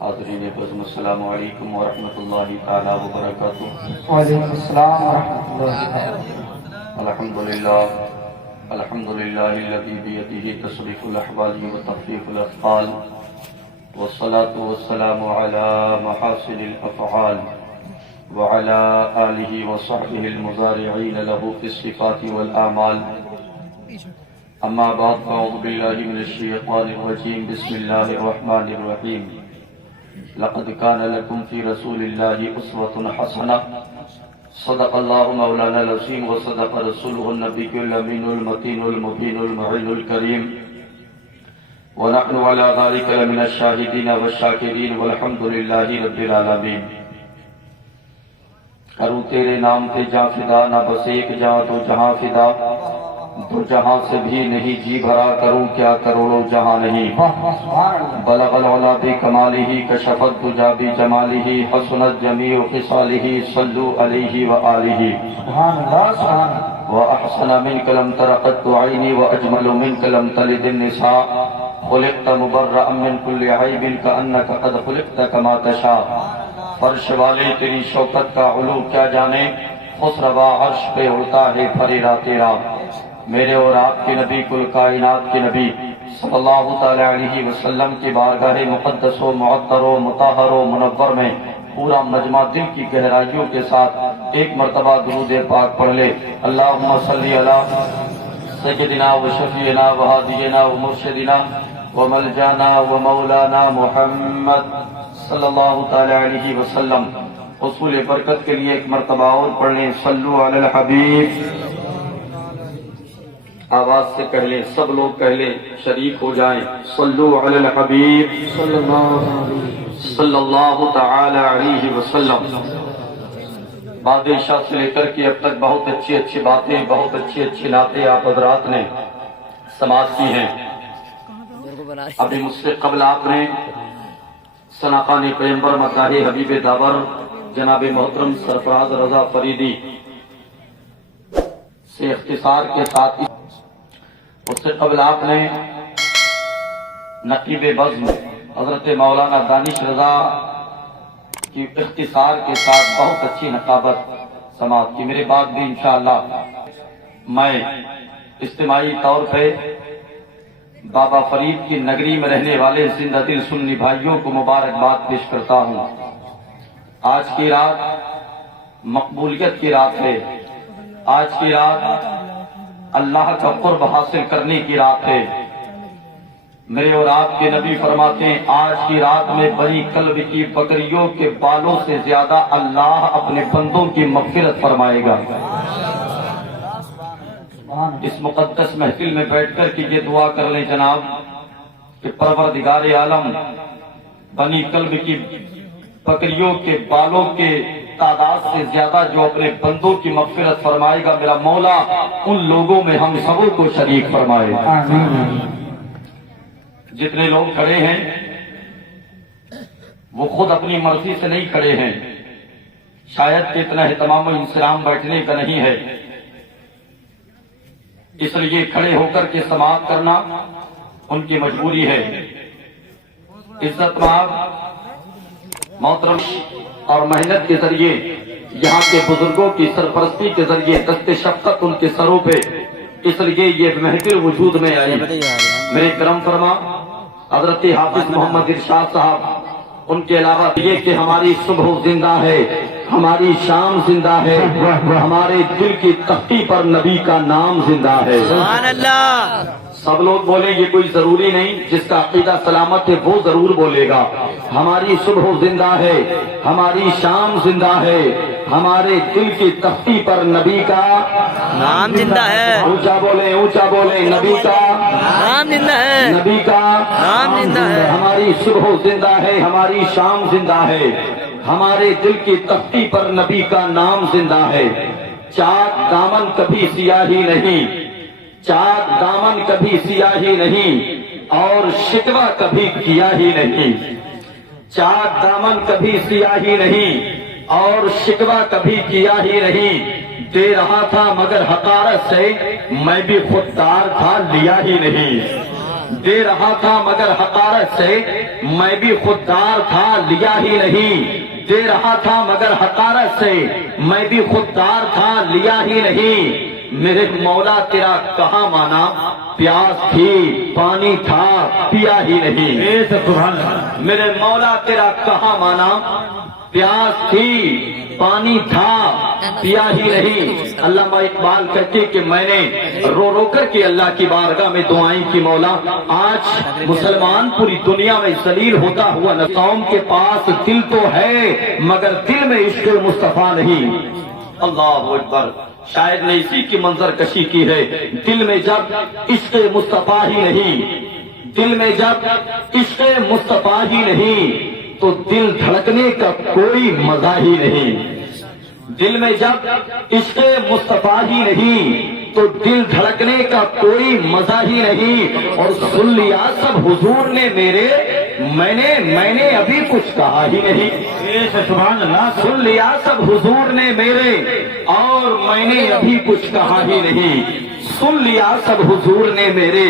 حاضرین بزم السلام علیکم ورحمۃ اللہ تعالی وبرکاتہ۔ وعلیکم السلام ورحمۃ اللہ وبرکاتہ۔ الحمد للہ الذی بیدہ تصریف الاحوال وتخفیف الاثقال، والصلاة والسلام علی محاسن الافعال وعلی آلہ وصحبہ المضارعین له فی الصفات والاعمال، اما بعد فاعوذ باللہ من الشیطان الرجیم، بسم اللہ الرحمن الرحیم۔ لقد كان لكم في رسول الله أسوة حسنة، صدق الله مولانا العظيم وصدق رسوله النبي الأمين المتين المبين المعين الكريم، ونحن على ذلك لمن الشاهدين والشاكرين والحمد لله رب العالمين۔ کروں تیرے نام پہ جاں فدا، نہ بس ایک جاں تو جہاں فدا، دو جہاں سے بھی نہیں جی بھرا، کروں کیا کروڑوں جہاں نہیں۔ بلغ العلا بکمالہ، کشف الدجا بجمالہ، حسنت جمیع خصالہ، صلوا علیہ وآلہ۔ وأحسن منك لم تر قط عيني، وأجمل منك لم تلد النساء، خلقت مبرأ من كل عيب كأنك قد خلقت كما تشاء۔ فرش والے تیری شوکت کا علو کیا جانے، خسروا عرش پہ اڑتا ہے پھریرا تیرا۔ میرے اور آپ کے نبی، کل کائنات کے نبی صلی اللہ تعالی علیہ وسلم کی بارگاہ مقدس و معطر و مطہر و منور میں پورا مجمع دل کی گہرائیوں کے ساتھ ایک مرتبہ درود پاک پڑھ لے۔ اللہم صلی علی سیدنا و شفیعنا و ہادینا و مرشدنا و ملجانا و مولانا محمد صلی اللہ تعالی علیہ وسلم۔ حصول برکت کے لیے ایک مرتبہ اور پڑھ لیں، صلو علی الحبیب۔ آواز سے کہہ لیں، سب لوگ کہہ لیں، شریک ہو جائیں، صلو علی الحبیب صلی اللہ تعالی علیہ وسلم۔ بعد عشاء سے لے کر کے اب تک بہت اچھی اچھی باتیں، بہت اچھی اچھی نعتیں آپ حضرات نے سماعت کی ہیں۔ ابھی مجھ سے قبل آپ نے سناقان پیغمبر مطاہ حبیب داور جناب محترم سرفراز رضا فریدی سے اختصار کے ساتھ، اس سے قبل آپ نے نقیب بزم حضرت مولانا دانش رضا کی اختصار کے ساتھ بہت اچھی نقابت سماعت کی۔ میرے بعد بھی انشاءاللہ میں اجتماعی طور پہ بابا فرید کی نگری میں رہنے والے زندہ دل سنی بھائیوں کو مبارکباد پیش کرتا ہوں۔ آج کی رات مقبولیت کی رات ہے، آج کی رات اللہ کا قرب حاصل کرنے کی رات ہے۔ میرے اور آپ کے نبی فرماتے ہیں، آج کی رات میں بری قلب کی بکریوں کے بالوں سے زیادہ اللہ اپنے بندوں کی مغفرت فرمائے گا۔ اس مقدس محفل میں بیٹھ کر کے یہ دعا کر لیں جناب کہ پروردگار عالم بنی قلب کی بکریوں کے بالوں کے تعداد سے زیادہ جو اپنے بندوں کی مغفرت فرمائے گا، میرا مولا ان لوگوں میں ہم سبوں کو شریک فرمائے۔ جتنے لوگ کھڑے ہیں وہ خود اپنی مرضی سے نہیں کھڑے ہیں، شاید کہ اتنا اہتمام و انصرام بیٹھنے کا نہیں ہے، اس لیے کھڑے ہو کر کے سماعت کرنا ان کی مجبوری ہے۔ عزت مآب محترم اور محنت کے ذریعے یہاں کے بزرگوں کی سرپرستی کے ذریعے دست شفقت ان کے سروں پہ، اس لیے یہ محفل وجود میں آئی۔ میرے کرم فرما حضرت حافظ محمد ارشاد صاحب، ان کے علاوہ یہ کہ ہماری صبح زندہ ہے، ہماری شام زندہ ہے، ہمارے دل کی تختی پر نبی کا نام زندہ ہے۔ سبحان اللہ۔ سب لوگ بولیں، یہ کوئی ضروری نہیں، جس کا عقیدہ سلامت ہے وہ ضرور بولے گا۔ ہماری صبح زندہ ہے، ہماری شام زندہ ہے، ہمارے دل کی تختی پر نبی کا نام زندہ ہے۔ اونچا بولیں، اونچا بولیں، نبی کا نام زندہ ہے، نبی کا نام زندہ ہے۔ ہماری صبح زندہ ہے، ہماری شام زندہ ہے، ہمارے دل کی تختی پر نبی کا نام زندہ ہے۔ چاک دامن کبھی سیاہی نہیں، چاک دامن کبھی سیاہی نہیں، اور شکوہ کبھی کیا ہی نہیں۔ چاک دامن کبھی سیاہی نہیں، اور شکوہ کبھی کیا ہی نہیں۔ دے رہا تھا مگر حقارت سے، میں بھی خوددار تھا، لیا ہی نہیں۔ دے رہا تھا مگر حقارت سے، میں بھی خوددار تھا لیا ہی نہیں، دے رہا تھا مگر حقارت سے، میں بھی خوددار تھا لیا ہی نہیں، میرے مولا تیرا کہاں مانا، پیاس تھی پانی تھا پیا ہی نہیں، میرے مولا تیرا کہاں مانا، پیاس تھی پانی تھا پیا ہی نہیں۔ علامہ اقبال کہتے کہ میں نے رو رو کر کے اللہ کی بارگاہ میں دعائیں کی، مولا آج مسلمان پوری دنیا میں ذلیل ہوتا ہوا نہ، قوم کے پاس دل تو ہے مگر دل میں عشق مصطفیٰ نہیں۔ اللہ اکبر، شاید نے اسی کی منظر کشی کی ہے، دل میں جب عشق مصطفیٰ ہی نہیں، دل میں جب عشق مصطفیٰ ہی نہیں تو دل دھڑکنے کا کوئی مزہ ہی نہیں، دل میں جب عشق مصطفیٰ ہی نہیں تو دل دھڑکنے کا کوئی مزہ ہی نہیں، اور سن لیا سب حضور نے میرے، میں نے ابھی کچھ کہا ہی نہیں، سبحان اللہ، سن لیا سب حضور نے میرے اور میں نے ابھی کچھ کہا ہی نہیں، سن لیا سب حضور نے میرے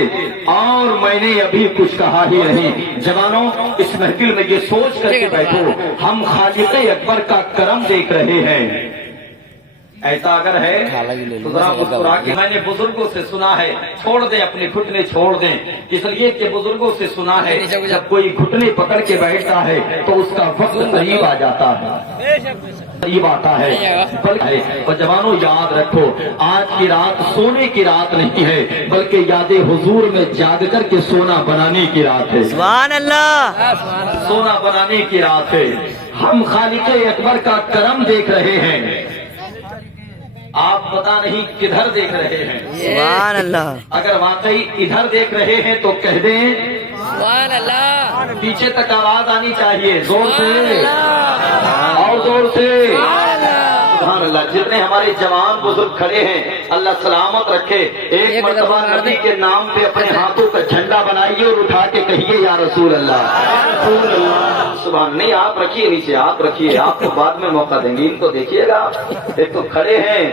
اور میں نے ابھی کچھ کہا ہی نہیں۔ جوانوں، اس محفل میں یہ سوچ کر کے بیٹھو، ہم خالق اکبر کا کرم دیکھ رہے ہیں، ایسا اگر ہے تو ذرا مسکرا کے، میں نے بزرگوں سے سنا ہے چھوڑ دیں اپنے گھٹنے چھوڑ دیں، اس لیے کہ بزرگوں سے سنا ہے جب کوئی گھٹنے پکڑ کے بیٹھتا ہے تو اس کا وقت قریب آ جاتا ہے، قریب آتا ہے۔ اور جوانوں یاد رکھو، آج کی رات سونے کی رات نہیں ہے بلکہ یاد حضور میں جاگ کر کے سونا بنانے کی رات ہے، سبحان اللہ، سونا بنانے کی رات ہے۔ ہم خالق اکبر کا کرم دیکھ رہے ہیں، آپ پتہ نہیں کدھر دیکھ رہے ہیں، سبحان اللہ، اگر واقعی ادھر دیکھ رہے ہیں تو کہہ دیں سبحان اللہ، پیچھے تک آواز آنی چاہیے، زور سے اور زور سے سبحان اللہ۔ جتنے ہمارے جوان بزرگ کھڑے ہیں اللہ سلامت رکھے، ایک مرتبہ نبی کے نام پہ اپنے ہاتھوں کا جھنڈا بنائیے اور اٹھا کے کہیے یا رسول اللہ، رسول اللہ، سبحان۔ نہیں آپ رکھیے نیچے، آپ رکھیے، آپ کو بعد میں موقع دیں گے، ان کو دیکھیے گا، ایک تو کھڑے ہیں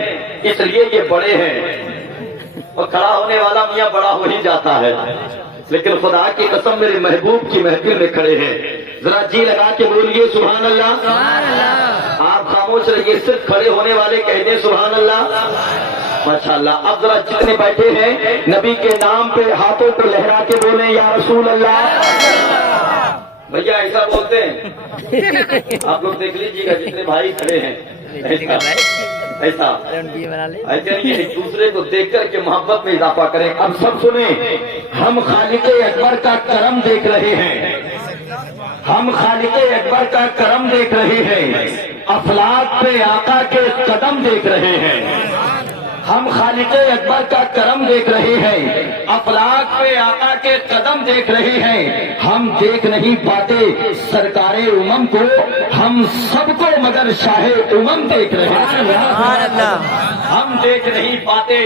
اس لیے یہ بڑے ہیں، اور کھڑا ہونے والا میاں بڑا ہو ہی جاتا ہے، لیکن خدا کی قسم میرے محبوب کی محفل میں کھڑے ہیں، ذرا جی لگا کے بولیے سبحان اللہ۔ آپ خاموش رہیے، صرف کھڑے ہونے والے کہہ دیں سبحان اللہ، ماشاءاللہ۔ اب ذرا جتنے بیٹھے ہیں نبی کے نام پہ ہاتھوں کو لہرا کے بولیں یا رسول اللہ۔ بھیا ایسا بولتے ہیں، آپ لوگ دیکھ لیجیے گا جتنے بھائی کھڑے ہیں، ایسا ایک دوسرے کو دیکھ کر کے محبت میں اضافہ کریں۔ اب سب سنیں، ہم خالق اکبر کا کرم دیکھ رہے ہیں، ہم خالق اکبر کا کرم دیکھ رہے ہیں، افلاک پہ آقا کے قدم دیکھ رہے ہیں، ہم خالق اکبر کا کرم دیکھ رہے ہیں، افلاک پہ آقا کے قدم دیکھ رہے ہیں، ہم دیکھ نہیں پاتے سرکار امم کو، ہم سب کو مگر شاہ امم دیکھ رہے ہیں، ہم دیکھ نہیں پاتے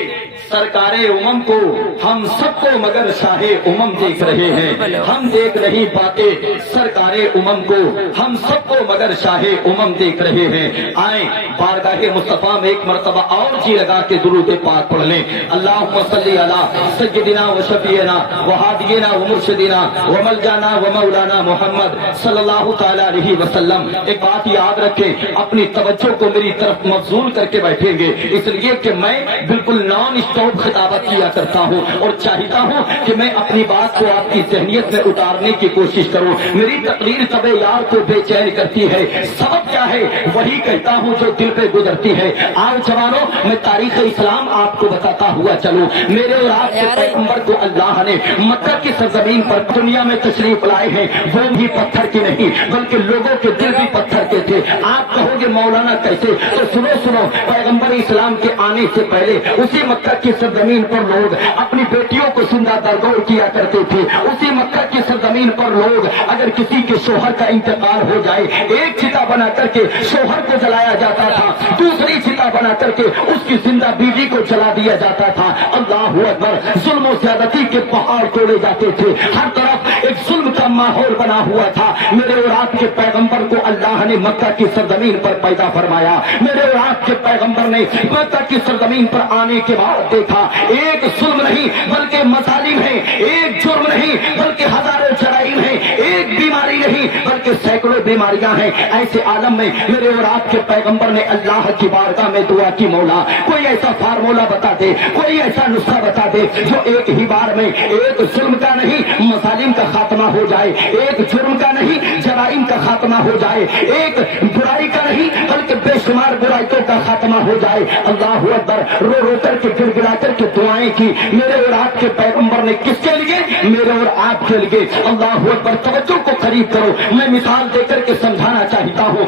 سرکار امم کو، ہم سب کو مگر شاہ امم دیکھ رہے ہیں، ہم دیکھ نہیں پاتے سرکار امم کو، ہم سب کو مگر شاہ امم دیکھ رہے ہیں۔ آئیں بارگاہ مصطفیٰ میں ایک مرتبہ اور جی لگا کے درود پاک پڑھ لیں۔ اللہم صلی علی سیدنا و شفیعنا و ہادینا و مرشدنا و ملجانا و مولانا محمد صلی اللہ تعالی علیہ وسلم۔ ایک بات یاد رکھیں، اپنی توجہ کو میری طرف مبذول کر کے بیٹھیں گے، اس لیے کہ میں بالکل نان اسٹاپ خطابت کیا کرتا ہوں اور چاہتا ہوں کہ میں اپنی بات کو آپ کی ذہنیت میں اتارنے کی کوشش کروں۔ میری تقریر طب یار کو بے چین کرتی ہے، سبب کیا ہے وہی کہتا ہوں جو دل پہ گزرتی ہے۔ آج جوانوں میں تاریخ اسلام آپ کو بتاتا ہوا چلوں، میرے اور آپ کے پیغمبر کو اللہ نے مکہ کی سرزمین پر دنیا میں تشریف لائے ہیں، وہ بھی پتھر کی نہیں بلکہ لوگوں کے دل بھی پتھر کے تھے۔ آپ کہو گے مولانا کیسے؟ تو سنو، پیغمبر اسلام کے آنے سے پہلے اسی مکہ کی سرزمین پر لوگ اپنی بیٹیوں کو زندہ درگور کیا کرتے تھے، اسی مکہ کی سرزمین پر لوگ اگر کسی کے شوہر کا انتقال ہو جائے ایک چتا بنا کر کے شوہر کو جلایا جاتا تھا، دوسری چتا بنا کر کے اس کی زندہ بیوی کو جلا دیا جاتا تھا۔ اللہ اکبر، ظلم و زیادتی کے پہاڑ توڑے جاتے تھے، ہر طرف ایک ظلم کا ماحول بنا ہوا تھا۔ میرے اور آپ کے پیغمبر کو اللہ نے مکہ کی سرزمین پر پیدا فرمایا. میرے اور آپ کے پیغمبر نے مکہ کی سرزمین پر آنے کے بعد دیکھا ایک ظلم نہیں بلکہ مظالم ہیں, ایک جرم نہیں بلکہ ہزاروں جرائم ہیں, ایک بیماری نہیں بلکہ سینکڑوں بیماریاں ہیں. ایسے عالم میں میرے اور آپ کے پیغمبر نے اللہ کی بارگاہ میں دعا کی, مولا کوئی ایسا فارمولہ بتا دے, کوئی ایسا نسخہ بتا دے جو ایک ہی بار میں ایک ظلم کا نہیں مظالم کا خاتمہ ہو جائے, ایک جرم کا نہیں جرائم کا خاتمہ ہو جائے, ایک برائی کا نہیں بلکہ بے شمار برائیوں کا خاتمہ ہو جائے. اللہ اکبر. رو رو کر کے گر گرا کر کے دعائیں کی میرے اور آپ کے پیغمبر نے. کس کے لیے؟ میرے اور آپ کے لیے. اللہ اکبر. توجہ کو قریب کرو, میں مثال دے کر کے سمجھانا چاہتا ہوں.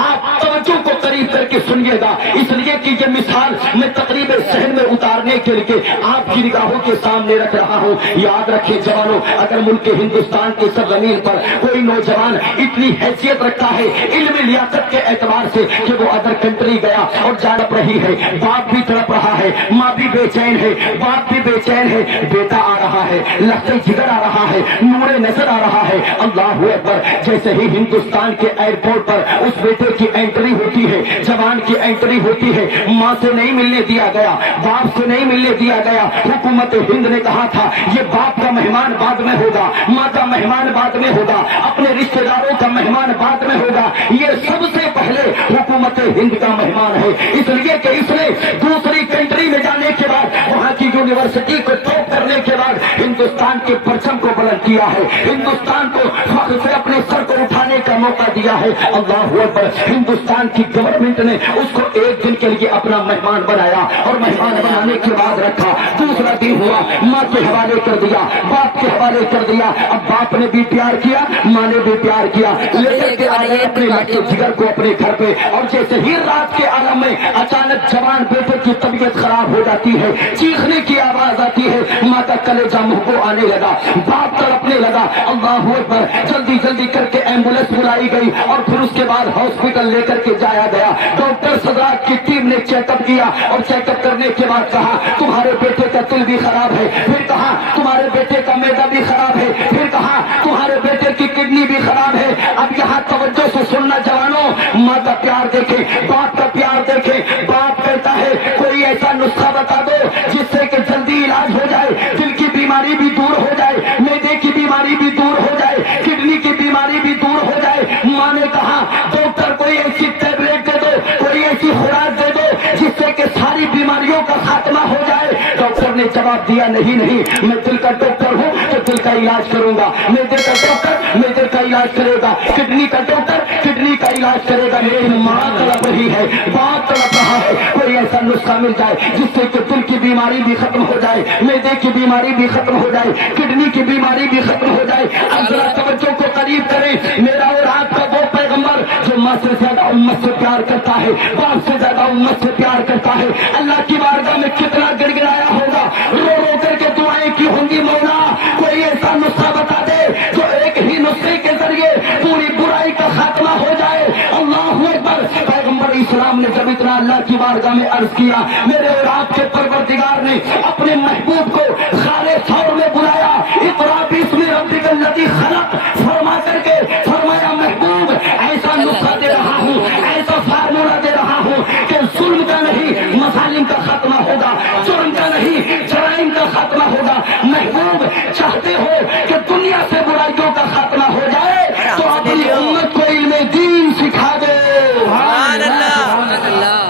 آپ توجہ کو قریب کر کے سنیے گا, اس لیے کہ یہ مثال میں تقریب ذہن میں اتارنے کے لیے آپ کی نگاہوں کے سامنے رکھ رہا ہوں. یاد رکھیں جوانوں, اگر ملک ہندوستان کی سرزمین پر کوئی نوجوان اتنی حیثیت رکھتا ہے علم لیاقت کے اعتبار سے کہ وہ ادر کنٹری گیا اور تڑپ رہی ہے, باپ بھی تڑپ رہا ہے, ماں بھی بے چین ہے, باپ بھی بے چین ہے, بیٹا آ رہا ہے, لہتے جگر آ رہا ہے, نور نظر آ رہا ہے. اللہ اکبر. جیسے ہی ہندوستان کے ایئرپورٹ پر اس بیٹے کی انٹری ہوتی ہے, جوان کی انٹری ہوتی ہے, ماں سے نہیں ملنے دیا گیا, باپ سے نہیں ملنے دیا گیا. حکومت ہند نے کہا تھا یہ باپ کا مہمان بعد میں ہوگا, ماں کا مہمان بعد میں ہوگا, اپنے رشتہ داروں کا مہمان بعد میں ہوگا, یہ سب سے پہلے حکومت ہند کا مہمان ہے. اس لیے کہ اس نے دوسری کنٹری میں جانے کے بعد وہاں کی یونیورسٹی کو ٹاپ کرنے کے بعد ہندوستان کے پرچم کو بلند کیا ہے, ہندوستان کو فخر سے اپنے سر کو اٹھانے کا موقع دیا ہے. اللہ اکبر. ہندوستان کی گورنمنٹ نے اس کو ایک دن کے لیے اپنا مہمان بنایا اور مہمان بنانے کے بعد رکھا. دوسرا دن ہوا, ماں کے حوالے کر دیا, باپ کے حوالے کر دیا. اب باپ نے بھی پیار کیا, ماں نے بھی پیار کیا, لے کر کے آئے اپنے لڑکے جگر کو اپنے گھر پہ. اور جیسے ہی رات کے عالم میں اچانک جوان بیٹے کی طبیعت خراب ہو جاتی ہے, چیخنے کی آواز آتی ہے, ماں کا کلیجہ منہ کو آنے لگا, باپ تڑپنے لگا. اللہ اکبر. جلدی جلدی کر کے ایمبولینس بلائی گئی اور پھر اس کے بعد ہاسپٹل لے کر کے جایا گیا. ڈاکٹر حضرات کی ٹیم نے چیک اپ کیا اور چیک اپ کرنے کے بعد کہا تمہارے بیٹے کا دل بھی خراب ہے, پھر کہا تمہارے بیٹے کا معدہ بھی خراب ہے, پھر کہا تمہارے بیٹے کی کڈنی بھی خراب ہے. اب یہاں توجہ سے سننا جوانوں, ماں کا پیار دیکھیں, باپ کا پیار دیکھیں. باپ کہتا ہے کوئی ایسا نسخہ بتا دو جس سے کہ جلدی علاج ہو جائے, دل کی بیماری بھی دور ہو جائے, معدے کی بیماری بھی دور ہو جائے, کڈنی کی بیماری بھی دور ہو جائے. ماں نے کہا ڈاکٹر کوئی ایسی ٹیبلٹ دے دو, کوئی ایسی خوراک دے دو جس سے کہ ساری بیماریوں کا خاتمہ ہو جائے. ڈاکٹر نے جواب دیا نہیں میں دل کا ڈاکٹر ہوں تو دل کا علاج کروں گا, معدے کا ڈاکٹر معدے کا علاج کرے گا, کڈنی کا ڈاکٹر کڈنی کا علاج کرے گا. لیکن ماں تڑپ رہی ہے, باپ تڑپ رہا ہے, کوئی ایسا نسخہ مل جائے جس سے کہ دل کی بیماری بھی ختم ہو جائے, معدے کی بیماری بھی ختم ہو جائے, کڈنی کی بیماری بھی ختم ہو جائے. اب ذرا توجہ کو قریب کریں. میرا اور آپ کا وہ پیغمبر جو ماں سے زیادہ امت سے پیار کرتا ہے, باپ سے زیادہ امت سے پیار کرتا ہے, اللہ کی بارگاہ میں کتنا گڑ گڑایا ہوگا, رو رو کر کے دعائیں کی ہوں گی, مولا کوئی ایسا نسخہ بتا دے جو ایک ہی نسخے کے ذریعے پوری برائی کا خاتمہ ہو جائے. اللہ اکبر. پیغمبر اسلام نے جب اتنا اللہ کی بارگاہ میں عرض کیا, میرے اور آپ کے پروردگار نے اپنے محبوب کو خالے ثور میں بلایا, اقرا باسم ربک الذی خلق فرما کر کے فرمایا محبوب ایسا نسخہ دے رہا ہوں, ایسا فارمولہ دے رہا ہوں کہ ظلم کا نہیں مظالم کا خاتمہ ہوگا, جرم کا نہیں جرائم کا خاتمہ ہوگا. محبوب چاہتے ہو کہ دنیا سے برائیوں کا خاتمہ ہو جائے تو اپنی امت کو علم دین سکھا دے. سبحان اللہ.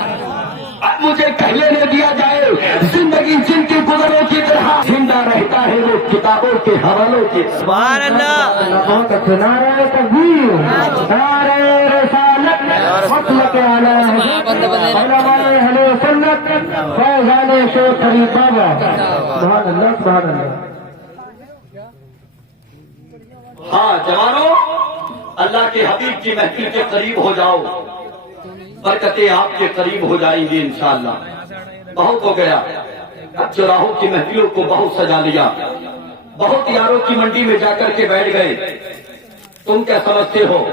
اب مجھے کہنے دیا جائے زندگی جن کی گزروں کی طرح زندہ رہتا ہے وہ کتابوں کے حوالوں کے. سبحان اللہ. نعرہ تکبیر, نعرہ رسالت, مطلق اعلی علماء اہل سنت, فیضان شیخ فرید بابا. سبحان اللہ سبحان اللہ. ہاں جوانوں, اللہ کے حبیب کی محفل کے قریب ہو جاؤ, برکتیں آپ کے قریب ہو جائیں گی انشاءاللہ. بہت ہو گیا, اب چوراہوں کی محفلوں کو بہت سجا لیا, بہت یاروں کی منڈی میں جا کر کے بیٹھ گئے. تم کیا سمجھتے ہو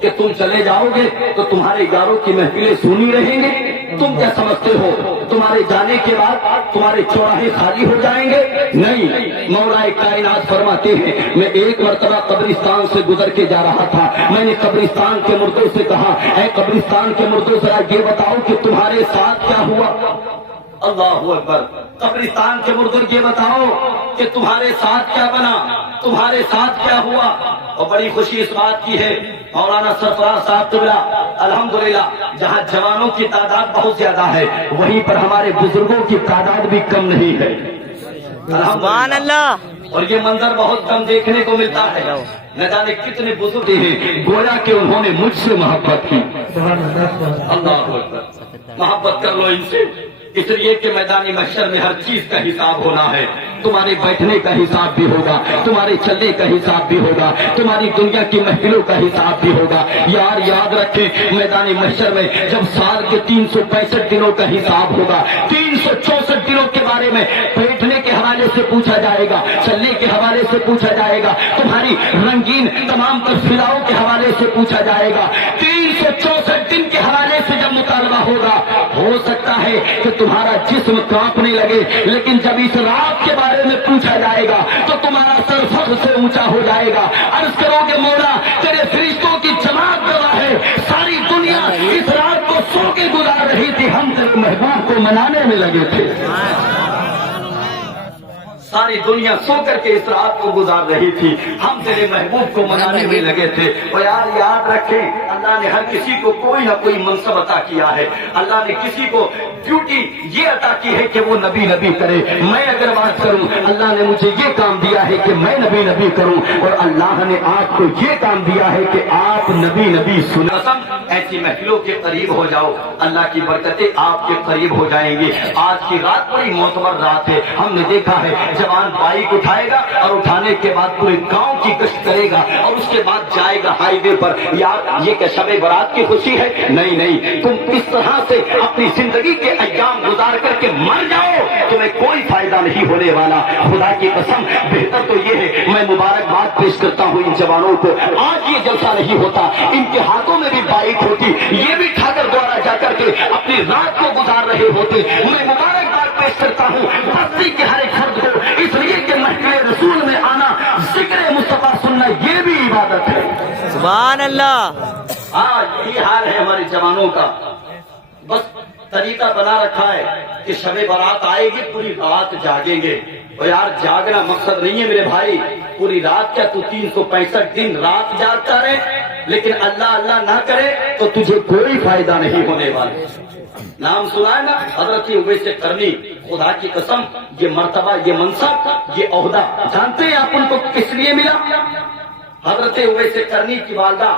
کہ تم چلے جاؤ گے تو تمہارے یاروں کی محفلیں سنی رہیں گے؟ تم کیا سمجھتے ہو تمہارے جانے کے بعد تمہارے چوراہے خالی ہو جائیں گے؟ نہیں، مولا کائنات فرماتے ہیں میں ایک مرتبہ قبرستان سے گزر کے جا رہا تھا، میں نے قبرستان کے مردوں سے کہا اے قبرستان کے مردوں ذرا یہ بتاؤ کہ تمہارے ساتھ کیا ہوا؟ اللہ اکبر، قبرستان کے مردوں یہ بتاؤ کہ تمہارے ساتھ کیا بنا، تمہارے ساتھ کیا ہوا؟ اور بڑی خوشی اس بات کی ہے مولانا سرفراز صاحب قبلہ الحمدللہ جہاں جوانوں کی تعداد بہت زیادہ ہے وہیں پر ہمارے بزرگوں کی تعداد بھی کم نہیں ہے، سبحان اللہ۔ اور یہ منظر بہت کم دیکھنے کو ملتا ہے، نہ جانے کتنے بزرگ ہیں گویا کہ انہوں نے مجھ سے محبت کی، اللہ اکبر، محبت کر لو ان سے، اس لیے کہ میدانی محشر میں ہر چیز کا حساب ہونا ہے، تمہارے بیٹھنے کا حساب بھی ہوگا، تمہارے چلنے کا حساب بھی ہوگا، تمہاری دنیا کی محفلوں کا حساب بھی ہوگا۔ یار یاد رکھیں میدانی محشر میں جب سال کے 365 دنوں کا حساب ہوگا، 364 دنوں کے بارے میں بیٹھنے کے حوالے سے پوچھا جائے گا، چلنے کے حوالے سے پوچھا جائے گا، تمہاری رنگین تمام تر فضاؤں کے حوالے سے پوچھا جائے گا، 364 دن کے حوالے سے جب مطالبہ ہوگا ہو سکتا ہے کہ تمہارا جسم کانپنے لگے، لیکن جب اس رات کے بارے میں پوچھا جائے گا تو تمہارا سر فخر سے اونچا ہو جائے گا، عرض کرو گے مولا تیرے فرشتوں کی جماعت گواہ ہے ساری دنیا اس رات کو سو کے گزار رہی تھی، ہم تیرے محبوب کو منانے میں لگے تھے، ساری دنیا سو کر کے اس رات کو گزار رہی تھی، ہم تیرے محبوب کو منانے میں لگے تھے۔ اور یار یاد رکھیں اللہ نے ہر کسی کو کوئی نہ کوئی منصب عطا کیا ہے، اللہ نے کسی کو ڈیوٹی یہ عطا کی ہے کہ وہ نبی نبی کرے، میں اگر بات کروں اللہ نے مجھے یہ کام دیا ہے کہ میں نبی نبی کروں، اور اللہ نے آپ کو یہ کام دیا ہے کہ آپ نبی نبی سنیں۔ ایسی محفلوں کے قریب ہو جاؤ، اللہ کی برکتیں آپ کے قریب ہو جائیں گی۔ آج کی رات بڑی معتبر رات ہے، ہم نے دیکھا ہے جوان بائک اٹھائے گا اور اٹھانے کے بعد پورے گاؤں کی گشت کرے گا اور اس کے بعد جائے گا ہائی وے پر، یار یہ کہ شب برات کی خوشی ہے؟ نہیں نہیں، تم اس طرح سے اپنی زندگی کے ایام گزار کر کے مر جاؤ تمہیں کوئی فائدہ نہیں ہونے والا، خدا کی قسم بہتر تو یہ ہے، میں مبارکباد پیش کرتا ہوں ان جوانوں کو، آج یہ جلسہ نہیں ہوتا ان کے ہاتھوں میں بھی بائک ہوتی، یہ بھی ٹھاکر دوارا جا کر کے اپنی رات کو گزار رہے ہوتے، میں مبارکباد پیش کرتا ہوں بستی کے ہر ایک فرد کو، اس لیے کہ محفل رسول میں آنا ذکر مصطفیٰ سننا یہ بھی عبادت ہے، سبحان اللہ۔ آج یہ حال ہے ہمارے جوانوں کا، بس طریقہ بنا رکھا ہے کہ شب برات آئے گی پوری رات جاگیں گے، اور یار جاگنا مقصد نہیں ہے میرے بھائی، پوری رات کیا تو 365 دن رات جاگتا رہے لیکن اللہ اللہ نہ کرے تو تجھے کوئی فائدہ نہیں ہونے والا۔ نام سنا ہے نا حضرت اویس کرنی، خدا کی قسم یہ مرتبہ، یہ منصب، یہ عہدہ جانتے ہیں آپ ان کو کس لیے ملا؟ حضرت اویس کرنی کی والدہ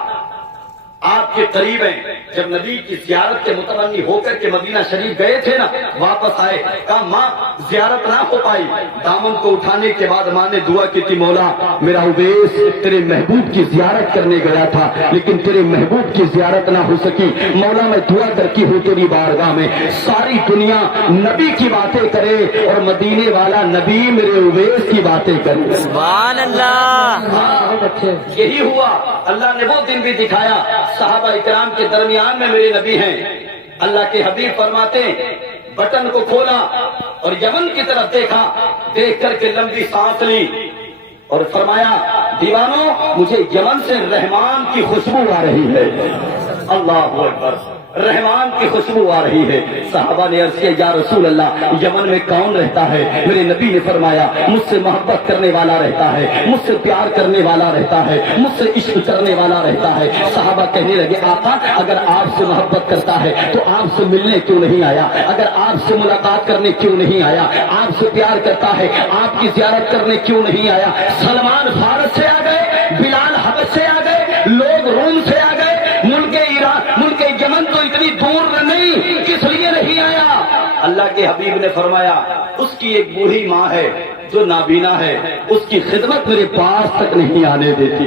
آپ کے قریب ہیں، جب نبی کی زیارت کے متمنی ہو کر کے مدینہ شریف گئے تھے نا، واپس آئے، کہا ماں زیارت نہ ہو پائی، دامن کو اٹھانے کے بعد ماں نے دعا کی تھی مولا میرا اویس تیرے محبوب کی زیارت کرنے گیا تھا لیکن تیرے محبوب کی زیارت نہ ہو سکی، مولا میں دعا کرتی ہوں تیری بارگاہ میں ساری دنیا نبی کی باتیں کرے اور مدینے والا نبی میرے اویس کی باتیں کرے، سبحان اللہ۔ یہی ہوا، اللہ نے وہ دن بھی دکھایا، صحابہ اکرام کے درمیان میں میرے نبی ہیں، اللہ کے حبیب فرماتے ہیں بٹن کو کھولا اور یمن کی طرف دیکھا، دیکھ کر کے لمبی سانس لی اور فرمایا دیوانوں مجھے یمن سے رحمان کی خوشبو آ رہی ہے، اللہ اکبر، رحمان کی خوشبو آ رہی ہے۔ صحابہ نے عرض کیا یا رسول اللہ یمن میں کون رہتا ہے؟ میرے نبی نے فرمایا مجھ سے محبت کرنے والا رہتا ہے، مجھ سے پیار کرنے والا رہتا ہے، مجھ سے عشق کرنے والا رہتا ہے۔ صحابہ کہنے لگے آقا اگر آپ سے محبت کرتا ہے تو آپ سے ملنے کیوں نہیں آیا؟ اگر آپ سے ملاقات کرنے کیوں نہیں آیا؟ آپ سے پیار کرتا ہے آپ کی زیارت کرنے کیوں نہیں آیا؟ سلمان فارس سے آ گئے، بلال حبش سے آ گئے، لوگ روم سے آ گئے، ملک ایران ملک یمن تو اتنی دور نہیں، کس لیے نہیں آیا؟ اللہ کے حبیب نے فرمایا اس کی ایک بوڑھی ماں ہے جو نابینا ہے، اس کی خدمت میرے پاس تک نہیں آنے دیتی،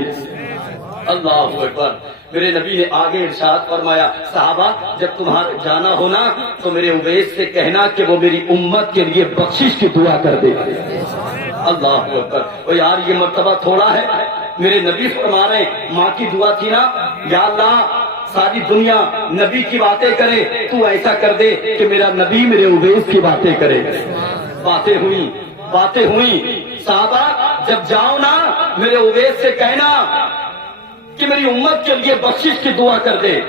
اللہ اکبر۔ میرے نبی نے آگے ارشاد فرمایا صحابہ جب تمہارا جانا ہونا تو میرے اویس سے کہنا کہ وہ میری امت کے لیے بخشش کی دعا کر دے، اللہ اکبر۔ اور یار یہ مرتبہ تھوڑا ہے، میرے نبی فرما رہے ہیں ماں کی دعا تھی نا یا اللہ ساری دنیا نبی کی باتیں کرے، تو ایسا کر دے کہ میرا نبی میرے اویس کی باتیں کرے۔ باتیں ہوئی صحابہ جب جاؤ نا میرے اویس سے کہنا کہ میری امت کے لیے بخشش کی دعا کر دے۔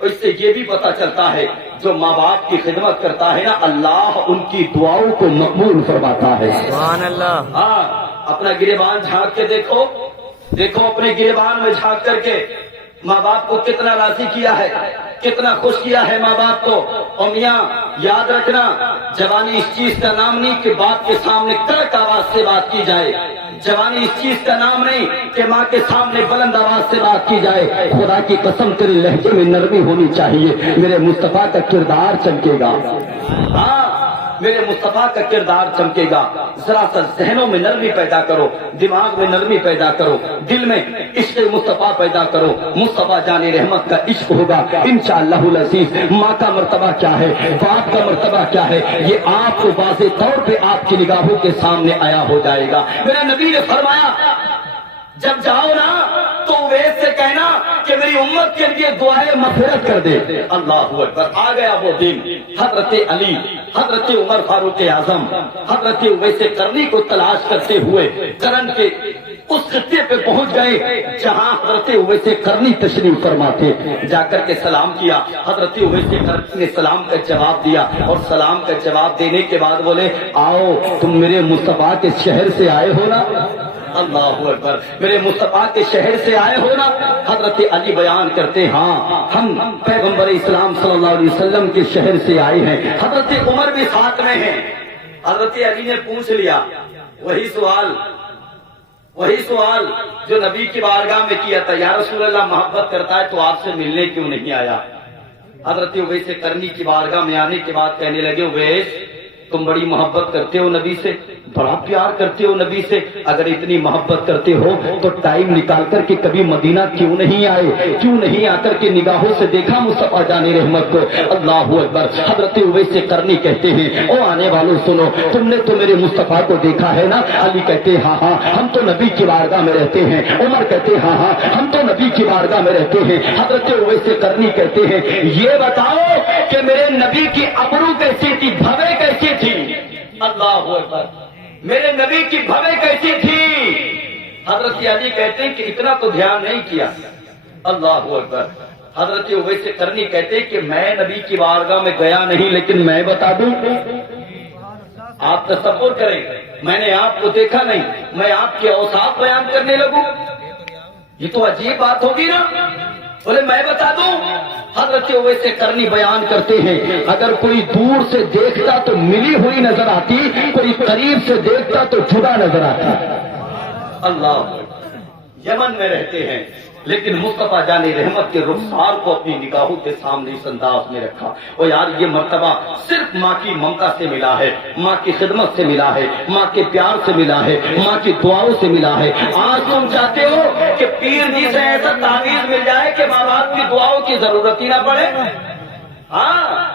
اس سے یہ بھی پتا چلتا ہے جو ماں باپ کی خدمت کرتا ہے نا اللہ ان کی دعاؤں کو مقبول فرماتا ہے۔ سبحان اللہ۔ ہاں اپنا گریبان جھانک کے دیکھو اپنے گریبان میں جھانک کر کے ماں باپ کو کتنا راضی کیا ہے، کتنا خوش کیا ہے ماں باپ کو۔ اور میاں یاد رکھنا جوانی اس چیز کا نام نہیں کہ باپ کے سامنے کڑک آواز سے بات کی جائے، جوانی اس چیز کا نام نہیں کہ ماں کے سامنے بلند آواز سے بات کی جائے۔ خدا کی قسم تیرے لہجے میں نرمی ہونی چاہیے، میرے مصطفیٰ کا کردار چمکے گا۔ ہاں میرے مصطفیٰ کا کردار چمکے گا۔ ذرا سا ذہنوں میں نرمی پیدا کرو، دماغ میں نرمی پیدا کرو، دل میں عشق مصطفیٰ پیدا کرو۔ مصطفیٰ جان رحمت کا عشق ہوگا انشاءاللہ العزیز۔ ماں کا مرتبہ کیا ہے، باپ کا مرتبہ کیا ہے، یہ آپ کو واضح طور پہ آپ کی نگاہوں کے سامنے آیا ہو جائے گا۔ میرے نبی نے فرمایا جب جاؤ نا تو ویس سے کہنا کہ میری امت کے لیے دعائیں مغفرت کر دے۔ اللہ اکبر، آ گیا وہ دن۔ حضرت علی، حضرت عمر فاروق اعظم، حضرت اویس قرنی کو تلاش کرتے ہوئے کرن کے اس خطے پہ پہنچ گئے جہاں حضرت اویس قرنی تشریف فرما تھے۔ جا کر کے سلام کیا، حضرت اویس قرنی نے سلام کا جواب دیا اور سلام کا جواب دینے کے بعد بولے آؤ تم میرے مصطفیٰ کے شہر سے آئے ہو نا۔ اللہ اکبر، میرے مصطفیٰ کے شہر سے آئے ہو نا۔ حضرت علی بیان کرتے ہاں ہم پیغمبر اسلام صلی اللہ علیہ وسلم کے شہر سے آئے ہیں۔ حضرت عمر بھی ساتھ میں ہیں۔ حضرت علی نے پوچھ لیا وہی سوال جو نبی کی بارگاہ میں کیا تھا، یا رسول اللہ محبت کرتا ہے تو آپ سے ملنے کیوں نہیں آیا؟ حضرت اویس قرنی کی بارگاہ میں آنے کے بعد کہنے لگے اویس تم بڑی محبت کرتے ہو نبی سے، بڑا پیار کرتے ہو نبی سے، اگر اتنی محبت کرتے ہو تو ٹائم نکال کر کے کبھی مدینہ کیوں نہیں آئے، کیوں نہیں آ کر کے نگاہوں سے دیکھا مصطفیٰ جان رحمت کو؟ اللہ اکبر۔ حضرت اویس قرنی کہتے ہیں او آنے والوں سنو، تم نے تو میرے مصطفیٰ کو دیکھا ہے نا؟ علی کہتے ہاں ہاں ہم تو نبی کی بارگاہ میں رہتے ہیں۔ عمر کہتے ہاں ہاں ہم تو نبی کی بارگاہ میں رہتے ہیں۔ حضرت اویس قرنی کہتے ہیں یہ بتاؤ کہ میرے نبی کی ابرو کیسی تھی، بھویں کیسی تھی؟ اللہ اکبر، میرے نبی کی بھویں کیسی تھی؟ حضرت علی کہتے ہیں کہ اتنا تو دھیان نہیں کیا۔ اللہ اکبر۔ حضرت اویس قرنی کہتے ہیں کہ میں نبی کی بارگاہ میں گیا نہیں، لیکن میں بتا دوں آپ تصور کریں میں نے آپ کو دیکھا نہیں، میں آپ کے اوصاف بیان کرنے لگوں، یہ تو عجیب بات ہوگی نا۔ بولے میں بتا دوں؟ حضرت اویس قرنی بیان کرتے ہیں اگر کوئی دور سے دیکھتا تو ملی ہوئی نظر آتی، کوئی قریب سے دیکھتا تو جدا نظر آتا۔ اللہ، یمن میں رہتے ہیں لیکن مصطفیٰ جان رحمت کے رخسار کو اپنی نگاہوں کے سامنے اس انداز میں رکھا۔ اور یار یہ مرتبہ صرف ماں کی ممتا سے ملا ہے، ماں کی خدمت سے ملا ہے، ماں کے پیار سے ملا ہے، ماں کی دعاؤں سے ملا ہے۔ آج تم چاہتے ہو کہ پیر جی سے ایسا تعویذ مل جائے کہ ماں باپ کی دعاؤں کی ضرورت ہی نہ پڑے؟ ہاں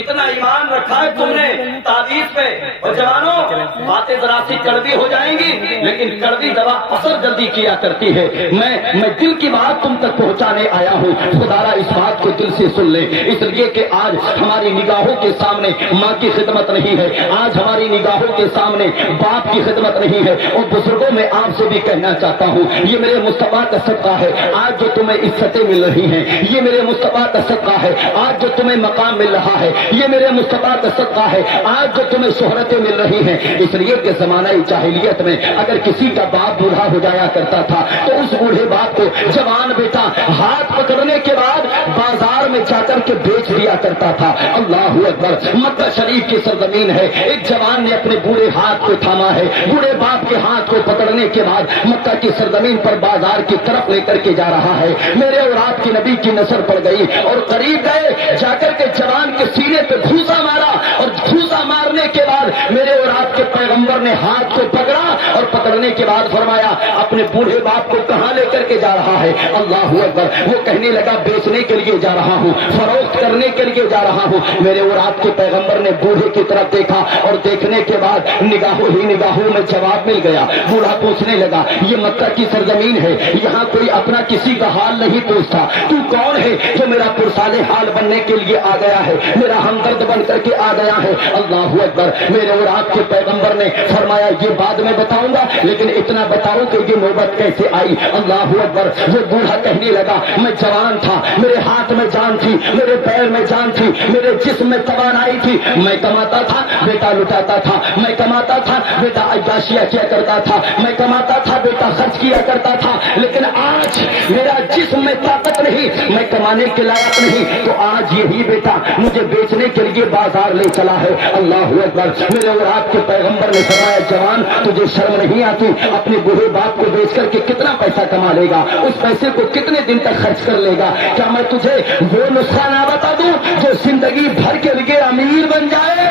اتنا ایمان رکھا ہے تم نے تعویذ پہ۔ اور جوانوں باتیں ذرا سی کڑوی ہو جائیں گی لیکن کڑوی دوا اثر جلدی کیا کرتی ہے۔ میں دل کی بات تم تک پہنچانے آیا ہوں، خدا را اس بات کو دل سے سن لیں، اس لیے کہ آج ہماری نگاہوں کے سامنے ماں کی خدمت نہیں ہے، آج ہماری نگاہوں کے سامنے باپ کی خدمت نہیں ہے۔ اور بزرگوں میں آپ سے بھی کہنا چاہتا ہوں یہ میرے مصطفیٰ کا صدقہ ہے آج جو تمہیں عزتیں مل رہی ہیں، یہ میرے مصطفیٰ کا صدقہ ہے آج جو تمہیں مقام مل رہا ہے، یہ میرے مصطفیٰ کا صدقہ ہے آج جو تمہیں شہرتیں مل رہی ہیں۔ اس لیے کہ زمانہ جاہلیت میں اگر کسی کا باپ بوڑھا ہو جایا کرتا تھا تو اس بوڑھے باپ کو جوان بیٹا ہاتھ پکڑنے کے بعد بازار میں جا کر کے بیچ دیا کرتا تھا۔ اللہ اکبر، مکہ شریف کی سرزمین ہے، ایک جوان نے اپنے بوڑھے ہاتھ کو تھاما ہے، بوڑھے باپ کے ہاتھ کو پکڑنے کے بعد مکہ کی سرزمین پر بازار کی طرف لے کر کے جا رہا ہے۔ میرے اور آپ کی نبی کی نظر پڑ گئی اور قریب گئے، جا کر کے جوان کے سینے پہ گھوسا مارا اور گھوسا مارنے کے بعد میرے اور آپ کے پیغمبر نے ہاتھ کو پکڑا اور پکڑنے کے بعد فرمایا اپنے بوڑھے باپ کو کہاں لے کر کے جا رہا ہے؟ اللہ اکبر. وہ کہنے لگا بیچنے کے لیے جا رہا ہوں, فروخت کرنے کے لیے جا رہا ہوں. میرے اور آپ کے پیغمبر نے بوڑھے کی طرف دیکھا اور دیکھنے کے بعد نگاہوں ہی نگاہوں میں جواب مل گیا. بوڑھا پوچھنے لگا یہ مکہ کی سرزمین ہے, یہاں کوئی اپنا کسی کا حال نہیں پوچھتا, تو کون ہے جو میرا پرسال حال بننے کے لیے آ گیا ہے, میرا ہمدرد بن کر کے آ گیا ہے؟ اللہ اکبر. میرے اور آپ کے پیغمبر نے فرمایا یہ بعد میں بتاؤں گا, لیکن اتنا بتاؤ کہ یہ نوبت کیسے آئی. اللہ اکبر. وہ بوڑھا کہنے لگا میں جوان تھا, میرے ہاتھ میں جان تھی, میرے پیر میں جان تھی, میرے جسم میں توانائی تھی, میں کماتا تھا بیٹا لٹاتا تھا, میں کماتا تھا بیٹا عیاشیاں کیا کرتا تھا, میں کماتا تھا بیٹا خرچ کیا کرتا تھا, لیکن آج میرا جسم میں طاقت نہیں, میں کمانے کے لائق نہیں, تو آج یہی بیٹا مجھے بیچنے کے لیے بازار لے چلا ہے. اللہ اکبر. میرے اور آپ کے پیغمبر نے فرمایا جوان تجھے شرم نہیں آتی, اپنے بوڑھے باپ کو بیچ کر کے کتنا پیسہ کما لے گا, اس پیسے کو کتنے دن تک خرچ کر لے گا؟ کیا میں تجھے وہ نسخہ نہ بتا دوں جو زندگی بھر کے لیے امیر بن جائے؟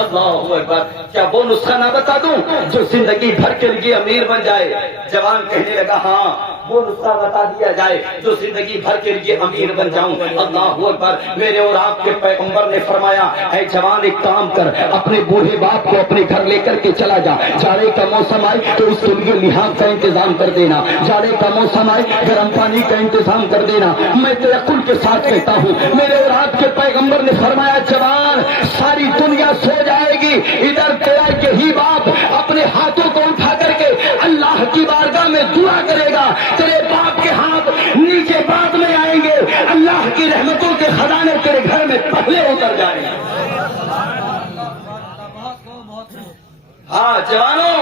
اللہ اکبر. کیا وہ نسخہ نہ بتا دوں جو زندگی بھر کے لیے امیر بن جائے؟ جوان کہنے لگا ہاں وہ نسخہ بتا دیا جائے جو زندگی بھر کے لیے امیر بن جاؤں. اللہ اکبر. میرے اور آپ کے پیغمبر نے فرمایا اے جوان ایک کام کر, اپنے بوڑھے باپ کو اپنے گھر لے کر کے چلا جا, جاڑے کا موسم آئے تو اس کے لیے لحاظ کا انتظام کر دینا, جاڑے کا موسم آئے گرم پانی کا انتظام کر دینا. میں تیقن کے ساتھ کہتا ہوں میرے اور آپ کے پیغمبر نے فرمایا جوان ساری دنیا سو جائے گی, ادھر تیرا یہی باپ اپنے ہاتھوں کو اٹھا کر کے اللہ کی بارگاہ میں دعا کرے گا, تیرے باپ کے ہاتھ نیچے بعد میں آئیں گے, اللہ کی رحمتوں کے خزانے تیرے گھر میں پہلے اتر جائیں گے. ہاں جوانوں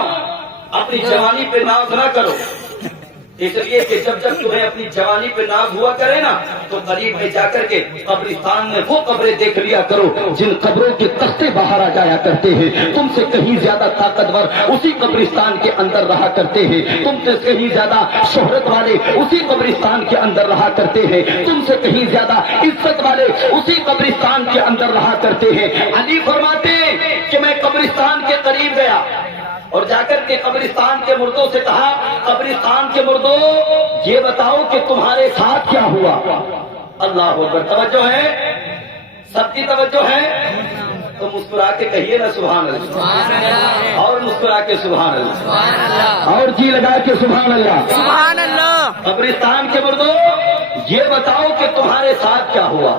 اپنی جوانی پہ ناز نہ کرو, اس لیے کہ جب جب تمہیں اپنی جوانی پہ ناز ہوا کرے نا تو قریب میں جا کر کے قبرستان میں وہ قبریں دیکھ لیا کرو جن قبروں کے تختے باہر آ جایا کرتے ہیں. تم سے کہیں زیادہ طاقتور اسی قبرستان کے اندر رہا کرتے ہیں, تم سے کہیں زیادہ شہرت والے اسی قبرستان کے اندر رہا کرتے ہیں, تم سے کہیں زیادہ عزت والے اسی قبرستان کے اندر رہا کرتے ہیں. علی فرماتے ہیں کہ میں قبرستان کے قریب گیا اور جا کر کے قبرستان کے مردوں سے کہا قبرستان کے مردوں یہ بتاؤ کہ تمہارے ساتھ کیا ہوا؟ اللہ اکبر. توجہ ہے, سب کی توجہ ہے, تو مسکرا کے کہیے نا سبحان اللہ, اور مسکرا کے سبحان اللہ, اور جی لگا کے سبحان اللہ, سبحان اللہ. قبرستان کے مردوں یہ بتاؤ کہ تمہارے ساتھ کیا ہوا؟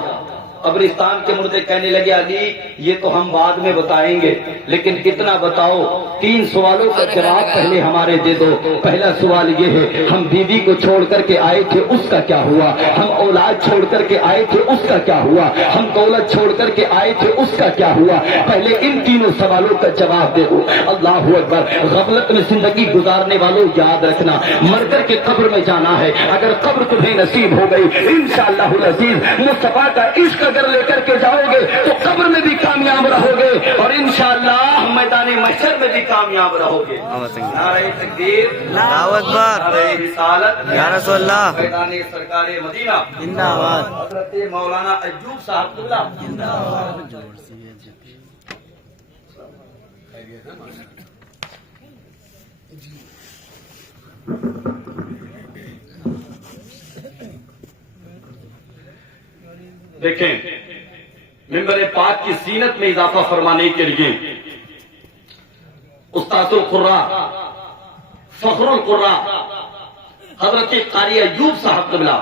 قبرستان کے مردے کہنے لگے علی یہ تو ہم بعد میں بتائیں گے, لیکن اتنا بتاؤ 3 سوالوں کا جواب پہلے ہمارے دے دو. پہلا سوال یہ ہے ہم بیوی کو چھوڑ کر کے آئے تھے اس کا کیا ہوا, ہم اولاد چھوڑ کر کے آئے تھے اس کا کیا ہوا, ہم دولت چھوڑ کر کے آئے تھے اس کا کیا ہوا؟ پہلے ان تینوں سوالوں کا جواب دے دو. اللہ اکبر. غفلت میں زندگی گزارنے والوں یاد رکھنا مر کر کے قبر میں جانا ہے. اگر قبر تمہیں نصیب ہو گئی انشاءاللہ العزیز مصطفیٰ کا عشق اگر لے کر کے جاؤ گے تو قبر میں بھی کامیاب رہو گے اور انشاءاللہ میدان محشر میں بھی کامیاب رہو گے. نعرہ تکبیر, اللہ اکبر, نعرہ رسالت یا رسول اللہ, میدان سرکار مدینہ زندہ باد, حضرت مولانا ایوب صاحب قبلہ زندہ باد. دیکھیں منبر پاک کی زینت میں اضافہ فرمانے کے لیے استاد القراء فخر القراء حضرت قاری ایوب صاحب قبلہ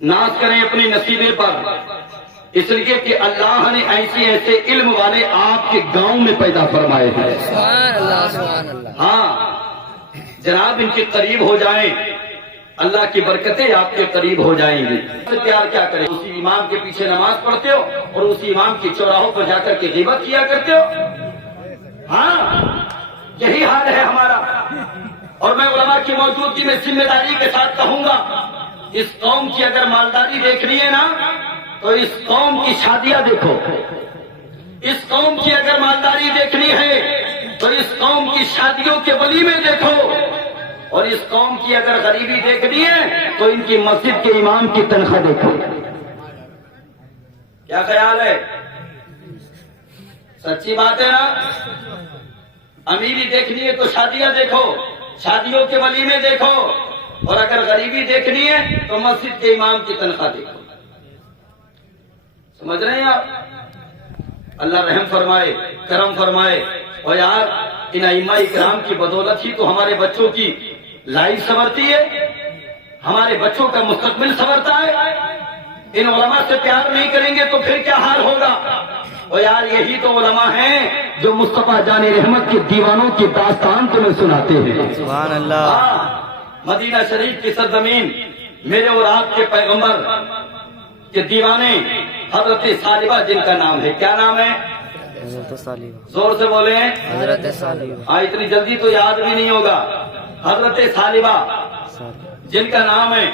ناز کریں اپنے نصیبے پر, اس لیے کہ اللہ نے ایسے علم والے آپ کے گاؤں میں پیدا فرمائے ہیں. ہاں جناب ان کے قریب ہو جائیں, اللہ کی برکتیں آپ کے قریب ہو جائیں گی. پیار کیا کریں, اسی امام کے پیچھے نماز پڑھتے ہو اور اسی امام کے چوراہوں پر جا کر کے غیبت کیا کرتے ہو. ہاں یہی حال ہے ہمارا, اور میں علماء کی موجودگی میں ذمہ داری کے ساتھ کہوں گا اس قوم کی اگر مالداری دیکھنی ہے نا تو اس قوم کی شادیاں دیکھو, اس قوم کی اگر مالداری دیکھنی ہے تو اس قوم کی شادیوں کے ولیمے دیکھو, اور اس قوم کی اگر غریبی دیکھنی ہے تو ان کی مسجد کے امام کی تنخواہ دیکھو. کیا خیال ہے؟ سچی بات ہے نا؟ امیری دیکھنی ہے تو شادیاں دیکھو، شادیوں کے ولیمے دیکھو، اور اگر غریبی دیکھنی ہے تو مسجد کے امام کی تنخواہ دیکھو۔ سمجھ رہے ہیں آپ؟ اللہ رحم فرمائے، کرم فرمائے۔ اور یار ان ائمہ اکرام کی بدولت ہی تو ہمارے بچوں کی لائف سنورتی ہے، ہمارے بچوں کا مستقبل سنورتا ہے۔ ان علماء سے پیار نہیں کریں گے تو پھر کیا حال ہوگا؟ اور یار یہی تو علماء ہیں جو مصطفیٰ جان رحمت کے دیوانوں کی داستان تمہیں سناتے ہیں۔ سبحان اللہ۔ مدینہ شریف کی سرزمین، میرے اور آپ کے پیغمبر کے دیوانے حضرت ثعلبہ جن کا نام ہے، کیا نام ہے؟ حضرت ثعلبہ۔ زور سے بولیں۔ حضرت ثعلبہ۔ اتنی جلدی تو یاد بھی نہیں ہوگا۔ حضرت ثعلبہ جن کا نام ہے،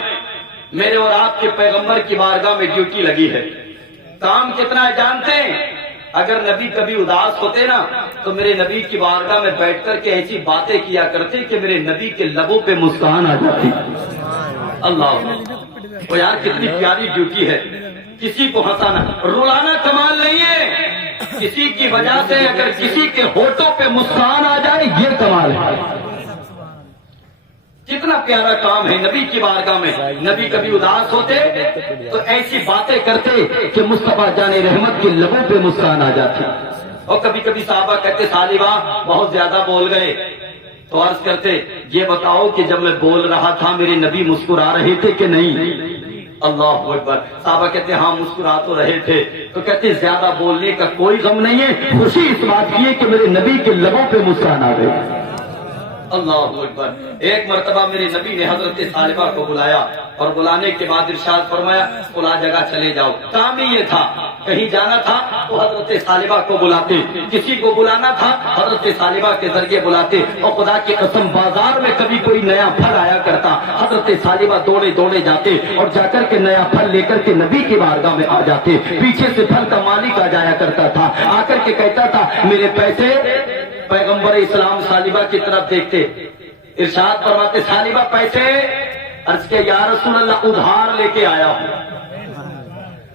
میرے اور آپ کے پیغمبر کی بارگاہ میں ڈیوٹی لگی ہے۔ کام کتنا ہے جانتے ہیں؟ اگر نبی کبھی اداس ہوتے نا تو میرے نبی کی بارگاہ میں بیٹھ کر کے ایسی باتیں کیا کرتے کہ میرے نبی کے لبوں پہ مسکان آ جاتی۔ اللہ، وہ یار کتنی پیاری ڈیوٹی ہے۔ کسی کو ہنسانا رلانا کمال نہیں ہے، کسی کی وجہ سے اگر کسی کے ہونٹوں پہ مسکان آ جائے یہ کمال ہے۔ کتنا پیارا کام ہے نبی کی بارگاہ میں۔ نبی کبھی اداس ہوتے تو ایسی باتیں کرتے کہ مصطفیٰ جان رحمت کے لبوں پہ مسکان آ جاتی۔ اور کبھی کبھی صحابہ کہتے ثعلبہ بہت زیادہ بول گئے، تو عرض کرتے یہ بتاؤ کہ جب میں بول رہا تھا میرے نبی مسکرا رہے تھے کہ نہیں؟ اللہ اکبر۔ صحابہ کہتے ہاں مسکرا تو رہے تھے، تو کہتے زیادہ بولنے کا کوئی غم نہیں ہے، خوشی اس بات کی ہے کہ میرے نبی کے لبوں پہ مسکان آ گئے۔ اللہ اکبر۔ ایک مرتبہ میرے نبی نے حضرت ثعلبہ کو بلایا اور بلانے کے بعد ارشاد فرمایا فلاں جگہ چلے جاؤ۔ کام ہی یہ تھا، کہیں جانا تھا تو حضرت ثعلبہ کو بلاتے، کسی کو بلانا تھا حضرت ثعلبہ کے ذریعے بلاتے۔ اور خدا کی قسم بازار میں کبھی کوئی نیا پھل آیا کرتا، حضرت ثعلبہ دوڑے دوڑے جاتے اور جا کر کے نیا پھل لے کر کے نبی کی بارگاہ میں آ جاتے۔ پیچھے سے پھل کا مالک آ جایا کرتا تھا، آ کر کے کہتا تھا میرے پیسے۔ پیغمبر اسلام ثعلبہ کی طرف دیکھتے، ارشاد فرماتے ثعلبہ پیسے؟ عرض کہ یا رسول اللہ ادھار لے کے آیا ہوں،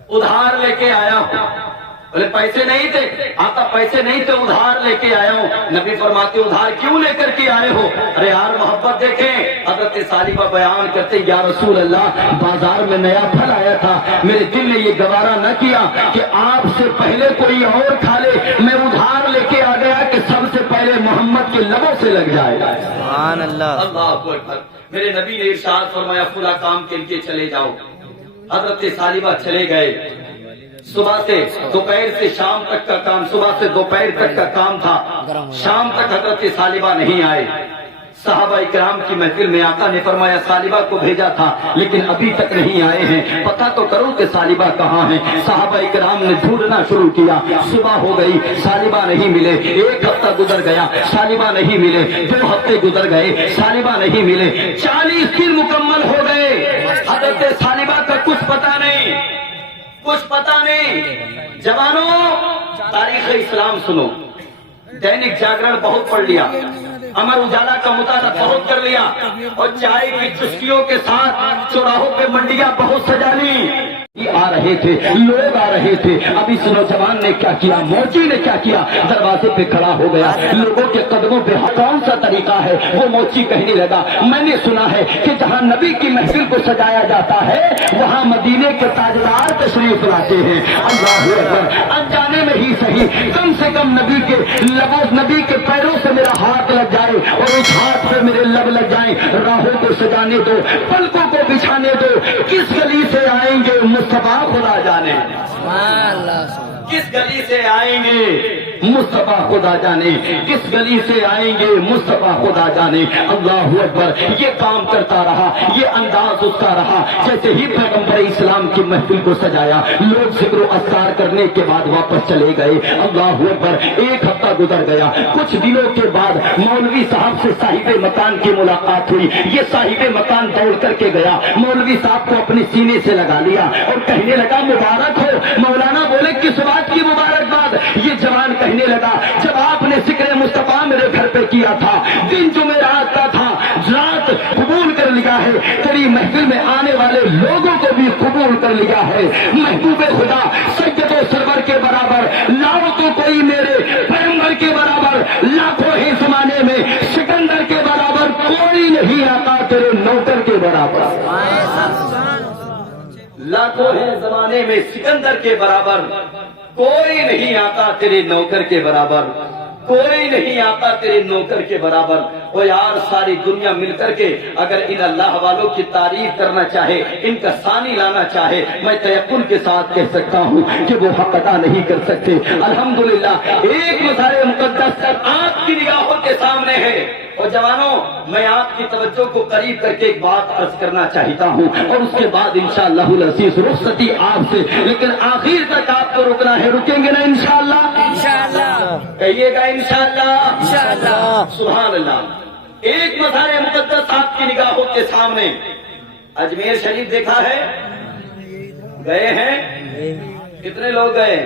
ادھار لے کے آیا ہوں۔ بولے پیسے نہیں تھے؟ آقا پیسے نہیں تھے، ادھار لے کے آیا ہوں۔ نبی فرماتے ادھار کیوں لے کر کے آئے ہو؟ ارے یار محبت دیکھیں۔ حضرت ثعلبہ بیان کرتے یا رسول اللہ بازار میں نیا پھل آیا تھا، میرے دل نے یہ گوارا نہ کیا کہ آپ سے پہلے کوئی اور کھا لے، میں ادھار لے کے آ گیا کہ سب سے پہلے محمد کے لبوں سے لگ جائے۔ سبحان اللہ۔ اللہ اکبر۔ میرے نبی نے ارشاد فرمایا فلاں کام کے لیے چلے جاؤ۔ حضرت ثعلبہ چلے گئے۔ صبح سے دوپہر سے شام تک کا کام، صبح سے دوپہر تک کا کام تھا، شام تک حضرت ثعلبہ نہیں آئے۔ صحابہ اکرام کی محفل میں آقا نے فرمایا ثعلبہ کو بھیجا تھا لیکن ابھی تک نہیں آئے ہیں، پتہ تو کرو کہ ثعلبہ کہاں ہیں۔ صحابہ اکرام نے ڈھونڈنا شروع کیا، صبح ہو گئی ثعلبہ نہیں ملے، ایک ہفتہ گزر گیا ثعلبہ نہیں ملے، 2 ہفتے گزر گئے ثعلبہ نہیں ملے، 40 دن مکمل ہو گئے۔ حضرت ثعلبہ کا کچھ پتہ نہیں، کچھ پتہ نہیں۔ جوانوں تاریخ اسلام سنو، دینک جاگرن بہت پڑھ لیا، امر اجالا کا مطالعہ بہت کر لیا، اور چائے کی چسکیوں کے ساتھ چوراہوں پہ منڈیاں بہت سجا لی۔ آ رہے تھے، لوگ آ رہے تھے۔ اب اس نوجوان نے کیا کیا، موچی نے کیا کیا، دروازے پہ کھڑا ہو گیا، لوگوں کے قدموں پہ کون سا طریقہ ہے؟ وہ موچی کہنے لگا میں نے سنا ہے کہ جہاں نبی کی محفل کو سجایا جاتا ہے وہاں مدینے کے تاجدار تشریف لاتے ہیں۔ اللہ اکبر۔ انجانے میں ہی صحیح کم سے کم نبی کے لبوں، نبی کے پیروں سے میرا ہاتھ لگ جائے اور اس ہاتھ پہ میرے لب لگ جائیں۔ راہوں کو سجانے دو، پلکوں کو بچھانے دو۔ کس گلی سے آئیں گے مصطفیٰ خدا جانے، کس گلی سے آئیں گے مصطفیٰ خدا جانے، کس گلی سے آئیں گے مصطفیٰ خدا جانے۔ اللہ اکبر۔ یہ کام کرتا رہا، یہ انداز اس کا رہا۔ جیسے ہی پیغمبر اسلام کی محفل کو سجایا، لوگ ذکر و اذکار کرنے کے بعد واپس چلے گئے۔ اللہ اکبر۔ ایک ہفتہ گزر گیا، کچھ دنوں کے بعد مولوی صاحب سے صاحب مکان کی ملاقات ہوئی۔ یہ صاحب مکان دوڑ کر کے گیا، مولوی صاحب کو اپنے سینے سے لگا لیا اور کہنے لگا مبارک ہو۔ مولانا بولے کس بات کی مبارکباد؟ یہ جوان کہنے لگا جب آپ نے ذکر مصطفیٰ میرے گھر پہ کیا تھا، دن جمعرات کا تھا، رات قبول کر لیا ہے، تیری محفل میں آنے والے لوگوں کو بھی قبول کر لیا ہے۔ محبوب خدا سید و سرور کے برابر لاؤ تو کوئی میرے کے برابر لاکھوں ہیں زمانے میں، سکندر کے برابر کوئی نہیں آتا تیرے نوکر کے برابر. لاکھوں ہیں زمانے میں، سکندر کے برابر کوئی نہیں آتا تیرے نوکر کے برابر، کوئی نہیں آتا تیرے نوکر کے برابر. وہ یار ساری دنیا مل کر کے اگر ان اللہ والوں کی تعریف کرنا چاہے، ان کا ثانی لانا چاہے، میں تیقن کے ساتھ کہہ سکتا ہوں کہ وہ حق ادا نہیں کر سکتے. الحمدللہ ایک مظہر مقدس آپ کی نگاہوں کے سامنے ہے. اور جوانوں، میں آپ کی توجہ کو قریب کر کے ایک بات عرض کرنا چاہتا ہوں اور اس کے بعد انشاءاللہ العزیز رخصتی آپ سے، لیکن آخر تک آپ کو رکنا ہے. رکیں گے نا انشاءاللہ؟ انشاءاللہ کہیے گا انشاءاللہ. انشاءاللہ. سبحان اللہ. ایک مظہر مقدس آپ کی نگاہوں کے سامنے. اجمیر شریف دیکھا ہے؟ گئے ہیں؟ کتنے لوگ گئے؟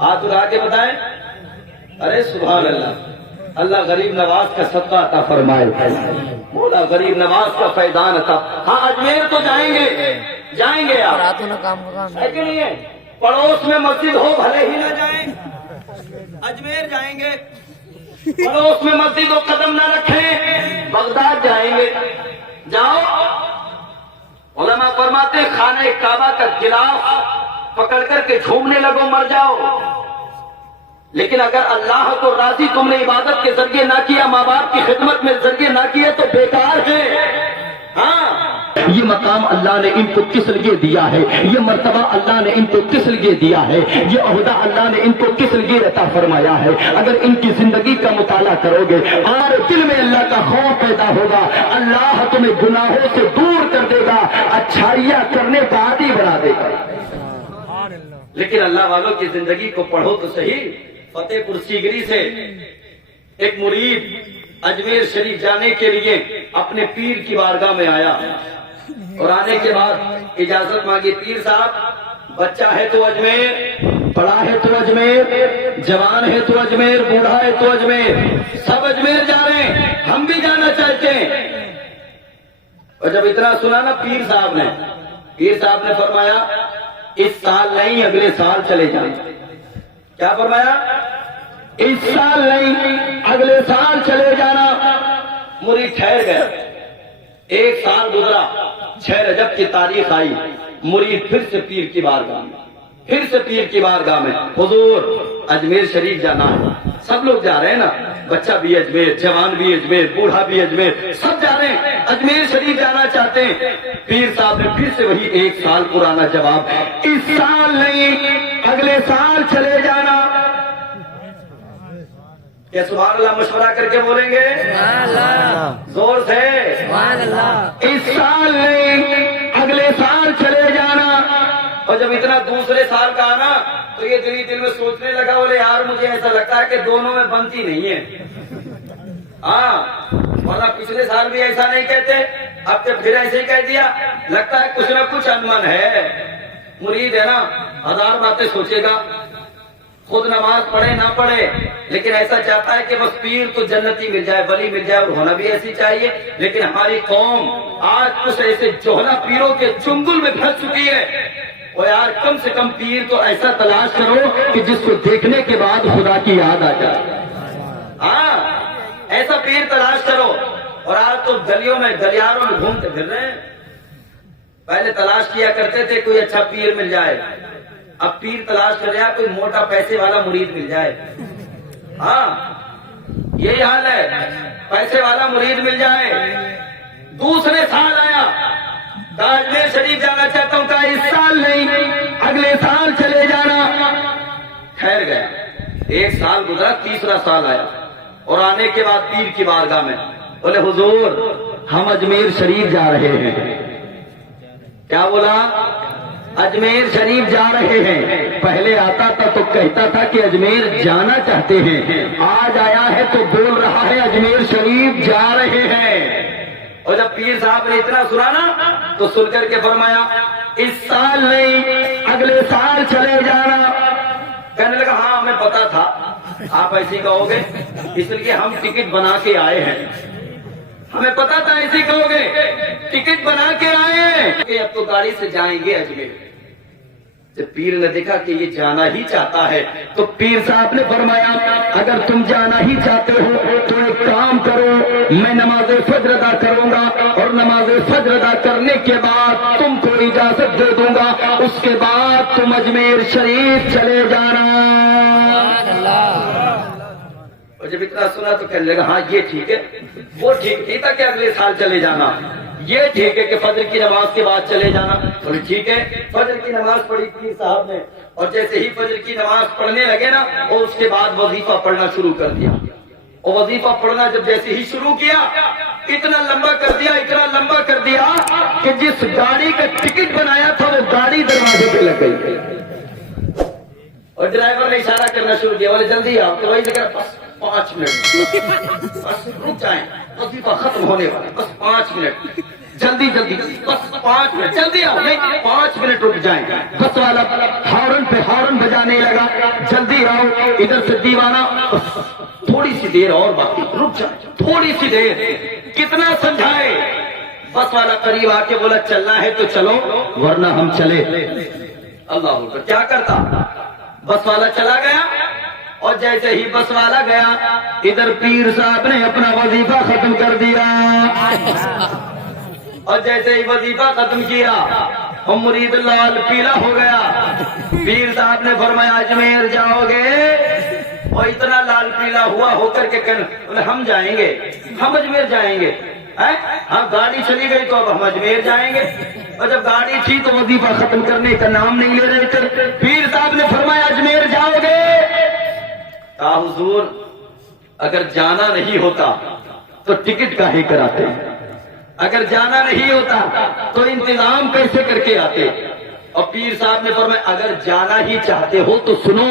ہاتھ اٹھا کے بتائیں. ارے سبحان اللہ. اللہ غریب نواز کا صدقہ عطا فرمائے، مولا غریب نواز کا فیضان عطا. ہاں اجمیر تو جائیں گے، جائیں گے آپ، ہے کہ نہیں ہے؟ پڑوس میں مسجد ہو بھلے ہی نہ جائیں، اجمیر جائیں گے. پڑوس میں مسجد ہو قدم نہ رکھیں، بغداد جائیں گے. جاؤ. علماء فرماتے ہیں خانہ کعبہ کا غلاف پکڑ کر کے جھومنے لگو مر جاؤ. لیکن اگر اللہ کو راضی تم نے عبادت کے ذریعے نہ کیا، ماں باپ کی خدمت میں ذریعے نہ کیا تو بیکار ہے. ہاں یہ مقام اللہ نے ان کو کس لیے دیا ہے، یہ مرتبہ اللہ نے ان کو کس لیے دیا ہے، یہ عہدہ اللہ نے ان کو کس لیے عطا فرمایا ہے. اگر ان کی زندگی کا مطالعہ کرو گے اور دل میں اللہ کا خوف پیدا ہوگا، اللہ تمہیں گناہوں سے دور کر دے گا، اچھائیاں کرنے کا عادی بنا دے گا. لیکن اللہ والوں کی زندگی کو پڑھو تو صحیح. فتح پور سیگری سے ایک مرید اجمیر شریف جانے کے لیے اپنے پیر کی بارگاہ میں آیا اور آنے کے بعد اجازت مانگی. پیر صاحب بچہ ہے تو اجمیر، بڑا ہے تو اجمیر، جوان ہے تو اجمیر، بوڑھا ہے تو اجمیر، سب اجمیر جا رہے ہیں، ہم بھی جانا چاہتے ہیں. اور جب اتنا سنا نا پیر صاحب نے فرمایا اس سال نہیں اگلے سال چلے جائیں. کیا فرمایا؟ اس سال نہیں اگلے سال چلے جانا. مرید ٹھہر گیا. ایک سال گزرا، 6 رجب کی تاریخ آئی، مرید پھر سے پیر کی بارگاہ میں، حضور اجمیر شریف جانا ہے. سب لوگ جا رہے ہیں نا، بچہ بھی اجمیر، جوان بھی اجمیر، بوڑھا بھی اجمیر، سب جا رہے ہیں، اجمیر شریف جانا چاہتے ہیں. پیر صاحب نے پھر سے وہی ایک سال پرانا جواب، اس سال نہیں اگلے سال چلے جانا. کیا سبحان اللہ مشورہ کر کے بولیں گے؟ زور سے. اس سال نہیں اگلے سال چلے جانا. اور جب اتنا دوسرے سال کا آنا تو یہ دل میں سوچنے لگا، بولے یار مجھے ایسا لگتا ہے کہ دونوں میں بنتی نہیں ہے. ہاں ورنہ پچھلے سال بھی ایسا نہیں کہتے، اب جب پھر ایسے ہی کہہ دیا، لگتا ہے کچھ نہ کچھ انمن ہے. مرید ہے نا، 1000 باتیں سوچے گا، خود نماز پڑھے نہ پڑھے، لیکن ایسا چاہتا ہے کہ بس پیر تو جنتی مل جائے، ولی مل جائے، اور ہونا بھی ایسی چاہیے. لیکن ہماری قوم آج کچھ ایسے جوہلا پیروں کے چنگل میں پھنس چکی ہے. اور یار کم سے کم پیر تو ایسا تلاش کرو کہ جس کو دیکھنے کے بعد خدا کی یاد آ جائے. ہاں ایسا پیر تلاش کرو. اور آج تو گلیوں میں گلیاروں میں گھومتے پھر رہے ہیں. پہلے تلاش کیا کرتے تھے کوئی اچھا پیر مل جائے، اب پیر تلاش کر رہا کوئی موٹا پیسے والا مرید مل جائے. ہاں یہی حال ہے، پیسے والا مرید مل جائے. دوسرے سال آیا، اجمیر شریف جانا چاہتا ہوں، کہا اس سال نہیں اگلے سال چلے جانا. ٹھہر گیا، ایک سال گزرا، تیسرا سال آیا اور آنے کے بعد پیر کی بارگاہ میں بولے حضور ہم اجمیر شریف جا رہے ہیں. کیا بولا؟ اجمیر شریف جا رہے ہیں. پہلے آتا تھا تو کہتا تھا کہ اجمیر جانا چاہتے ہیں، آج آیا ہے تو بول رہا ہے اجمیر شریف جا رہے ہیں. اور جب پیر صاحب نے اتنا سنا نا تو سن کر کے فرمایا اس سال نہیں اگلے سال چلے جانا. کہنے لگا ہاں ہمیں پتا تھا آپ ایسی کہو گے، اس لیے ہم ٹکٹ بنا کے آئے ہیں. ہمیں پتا تھا ایسی کہو گے، ٹکٹ بنا کے آئے ہیں کہ اب تو گاڑی سے جائیں گے اجمیر. جب پیر نے دیکھا کہ یہ جانا ہی چاہتا ہے تو پیر صاحب نے فرمایا اگر تم جانا ہی چاہتے ہو تو ایک کام کرو، میں نماز فجر ادا کروں گا اور نماز فجر ادا کرنے کے بعد تم کو اجازت دے دوں گا، اس کے بعد تم اجمیر شریف چلے جانا۔ اور جب اتنا سنا تو کہنے لگا ہاں یہ ٹھیک ہے، وہ ٹھیک نہیں تھا کہ اگلے سال چلے جانا، یہ ٹھیک ہے کہ فجر کی نماز کے بعد چلے جانا۔ بولے ٹھیک ہے، فجر کی نماز پڑھی پیر صاحب نے، اور جیسے ہی فجر کی نماز پڑھنے لگے نا اور اس کے بعد وظیفہ پڑھنا شروع کر دیا، اور وظیفہ پڑھنا جب جیسے ہی شروع کیا اتنا لمبا کر دیا کہ جس گاڑی کا ٹکٹ بنایا تھا وہ گاڑی دروازے پہ لگ گئی، اور ڈرائیور نے اشارہ کرنا شروع کیا، بولے جلدی آؤ، تو وہی جگہ بس 5 منٹ، بس رک جائیں، وظیفہ ختم ہونے والا، بس 5 منٹ، جلدی بس 5 منٹ، جلدی آؤ، نہیں 5 منٹ رک جائیں۔ بس والا ہارن پہ ہارن بجانے لگا، جلدی آؤ، ادھر سے دیوانہ تھوڑی سی دیر اور باقی، رک جائیں تھوڑی سی دیر، کتنا سمجھائے، بس والا قریب آ کے بولا چلنا ہے تو چلو ورنہ ہم چلے۔ اللہ اکبر، کیا کرتا، بس والا چلا گیا، اور جیسے ہی بس والا گیا ادھر پیر صاحب نے اپنا وظیفہ ختم کر دیا، اور جیسے ہی وظیفہ ختم کیا اور مرید لال پیلا ہو گیا، پیر صاحب نے فرمایا اجمیر جاؤ گے، اور اتنا لال پیلا ہوا ہو کر کے بولے ہم جائیں گے، ہم اجمیر جائیں گے، ہاں گاڑی چلی گئی تو اب ہم اجمیر جائیں گے، اور جب گاڑی تھی تو وظیفہ ختم کرنے کا نام نہیں لے رہے تھے۔ پیر صاحب نے فرمایا اجمیر جاؤ گے، کہا حضور اگر جانا نہیں ہوتا تو ٹکٹ کاہے کراتے، اگر جانا نہیں ہوتا تو انتظام کیسے کر کے آتے، اور پیر صاحب نے فرمایا اگر جانا ہی چاہتے ہو تو سنو،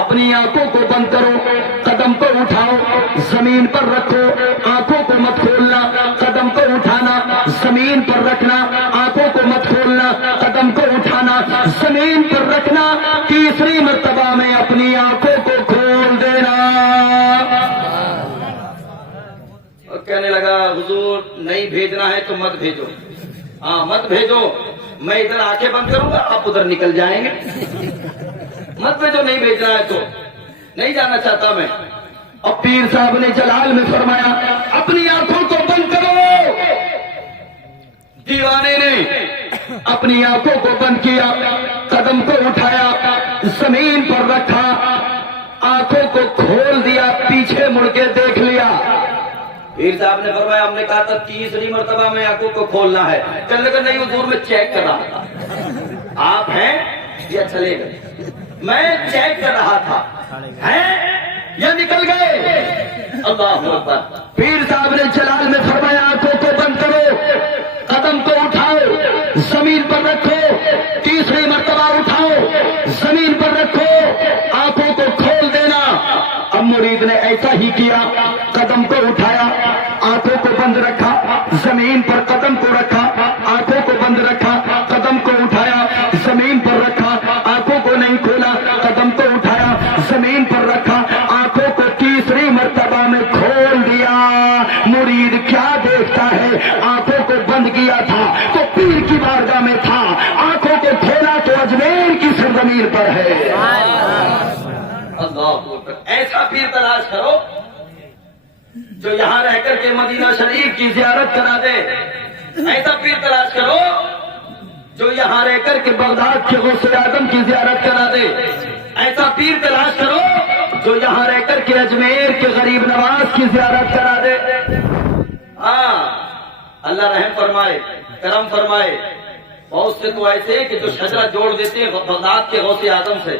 اپنی آنکھوں کو بند کرو، قدم کو اٹھاؤ، زمین پر رکھو، آنکھوں کو مت کھولنا، قدم کو اٹھانا، زمین پر رکھنا، آنکھوں کو مت کھولنا، قدم کو اٹھانا، زمین پر رکھنا، تیسری مرتبہ میں اپنی آنکھوں کو کھول دینا۔ اور کہنے لگا حضور نہیں بھیجنا ہے تو مت بھیجو، ہاں مت بھیجو، میں ادھر آنکھیں بند کروں گا آپ ادھر نکل جائیں گے، مت بھیجو، نہیں بھیجنا ہے تو نہیں جانا چاہتا میں۔ اور پیر صاحب نے جلال میں فرمایا اپنی آنکھوں کو بند کرو، دیوانے نے اپنی آنکھوں کو بند کیا، قدم کو اٹھایا، زمین پر رکھا، آنکھوں کو کھول دیا، پیچھے مڑ کے دیکھ لیا۔ پیر صاحب نے فرمایا ہم نے کہا تھا تیسری مرتبہ میں آنکھوں کو کھولنا ہے، کہنے لگا نہیں حضور میں چیک کر رہا تھا، آپ ہیں یا چلے گئے، میں چیک کر رہا تھا، ہیں یا نکل گئے۔ اللہ اکبر، پیر صاحب نے جلال میں فرمایا آنکھوں کو بند کرو، قدم کو اٹھاؤ، زمین پر رکھو، تیسری مرتبہ اٹھاؤ، زمین پر رکھو، آنکھوں کو کھول دینا۔ اب مرید نے ایسا ہی کیا، قدم کو اٹھایا، آنکھوں کو بند رکھا، زمین پر قدم کو رکھا، آنکھوں کو بند رکھا، قدم کو اٹھایا، زمین پر رکھا، آنکھوں کو نہیں کھولا، قدم کو اٹھایا، زمین پر رکھا، آنکھوں کو تیسری مرتبہ میں کھول دیا۔ مرید کیا دیکھتا ہے، آنکھوں کو بند کیا تھا تو پیر کی بارگاہ میں تھا، آنکھوں کو کھولا تو اجمیر کی سرزمین پر ہے۔ اللہ ایسا پیر تلاش کرو جو یہاں رہ کر کے مدینہ شریف کی زیارت کرا دے، ایسا پیر تلاش کرو جو یہاں رہ کر کے بغداد کے غوث اعظم کی زیارت کرا دے، ایسا پیر تلاش کرو جو یہاں رہ کر کے اجمیر کے غریب نواز کی زیارت کرا دے۔ ہاں اللہ رحم فرمائے، کرم فرمائے، بہت سے تو ایسے کہ جو شجرہ جوڑ دیتے ہیں بغداد کے غوث اعظم سے۔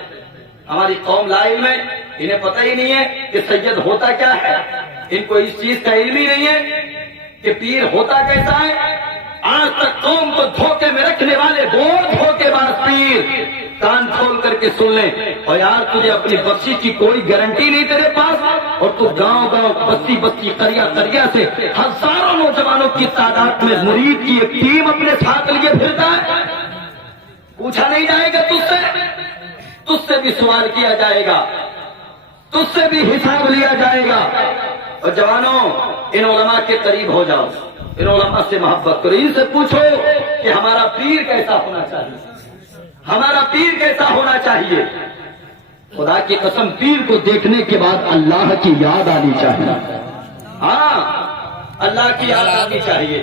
ہماری قوم لا علم ہے، انہیں پتہ ہی نہیں ہے کہ سید ہوتا کیا ہے، ان کو اس چیز کا علم ہی نہیں ہے کہ پیر ہوتا کیسا ہے۔ آج تک قوم کو دھوکے میں رکھنے والے بہت دھوکے باز پیر، کان کھول کر کے سن لیں، اور یار تجھے اپنی بخشش کی کوئی گارنٹی نہیں تیرے پاس، اور تو گاؤں گاؤں بستی بستی قریا قریا سے ہزاروں نوجوانوں کی تعداد میں مرید کی ایک ٹیم اپنے ساتھ لیے پھرتا ہے۔ پوچھا نہیں جائے گا تجھ سے بھی سوال کیا جائے گا، تجھ سے بھی حساب لیا جائے گا۔ اور جوانوں ان علماء کے قریب ہو جاؤ، ان علماء سے محبت کرو، ان سے پوچھو کہ ہمارا پیر کیسا ہونا چاہیے، ہمارا پیر کیسا ہونا چاہیے؟ خدا کی قسم پیر کو دیکھنے کے بعد اللہ کی یاد آنی چاہیے. ہاں اللہ کی یاد آنی چاہیے.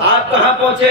آپ؟ کہاں پہنچے؟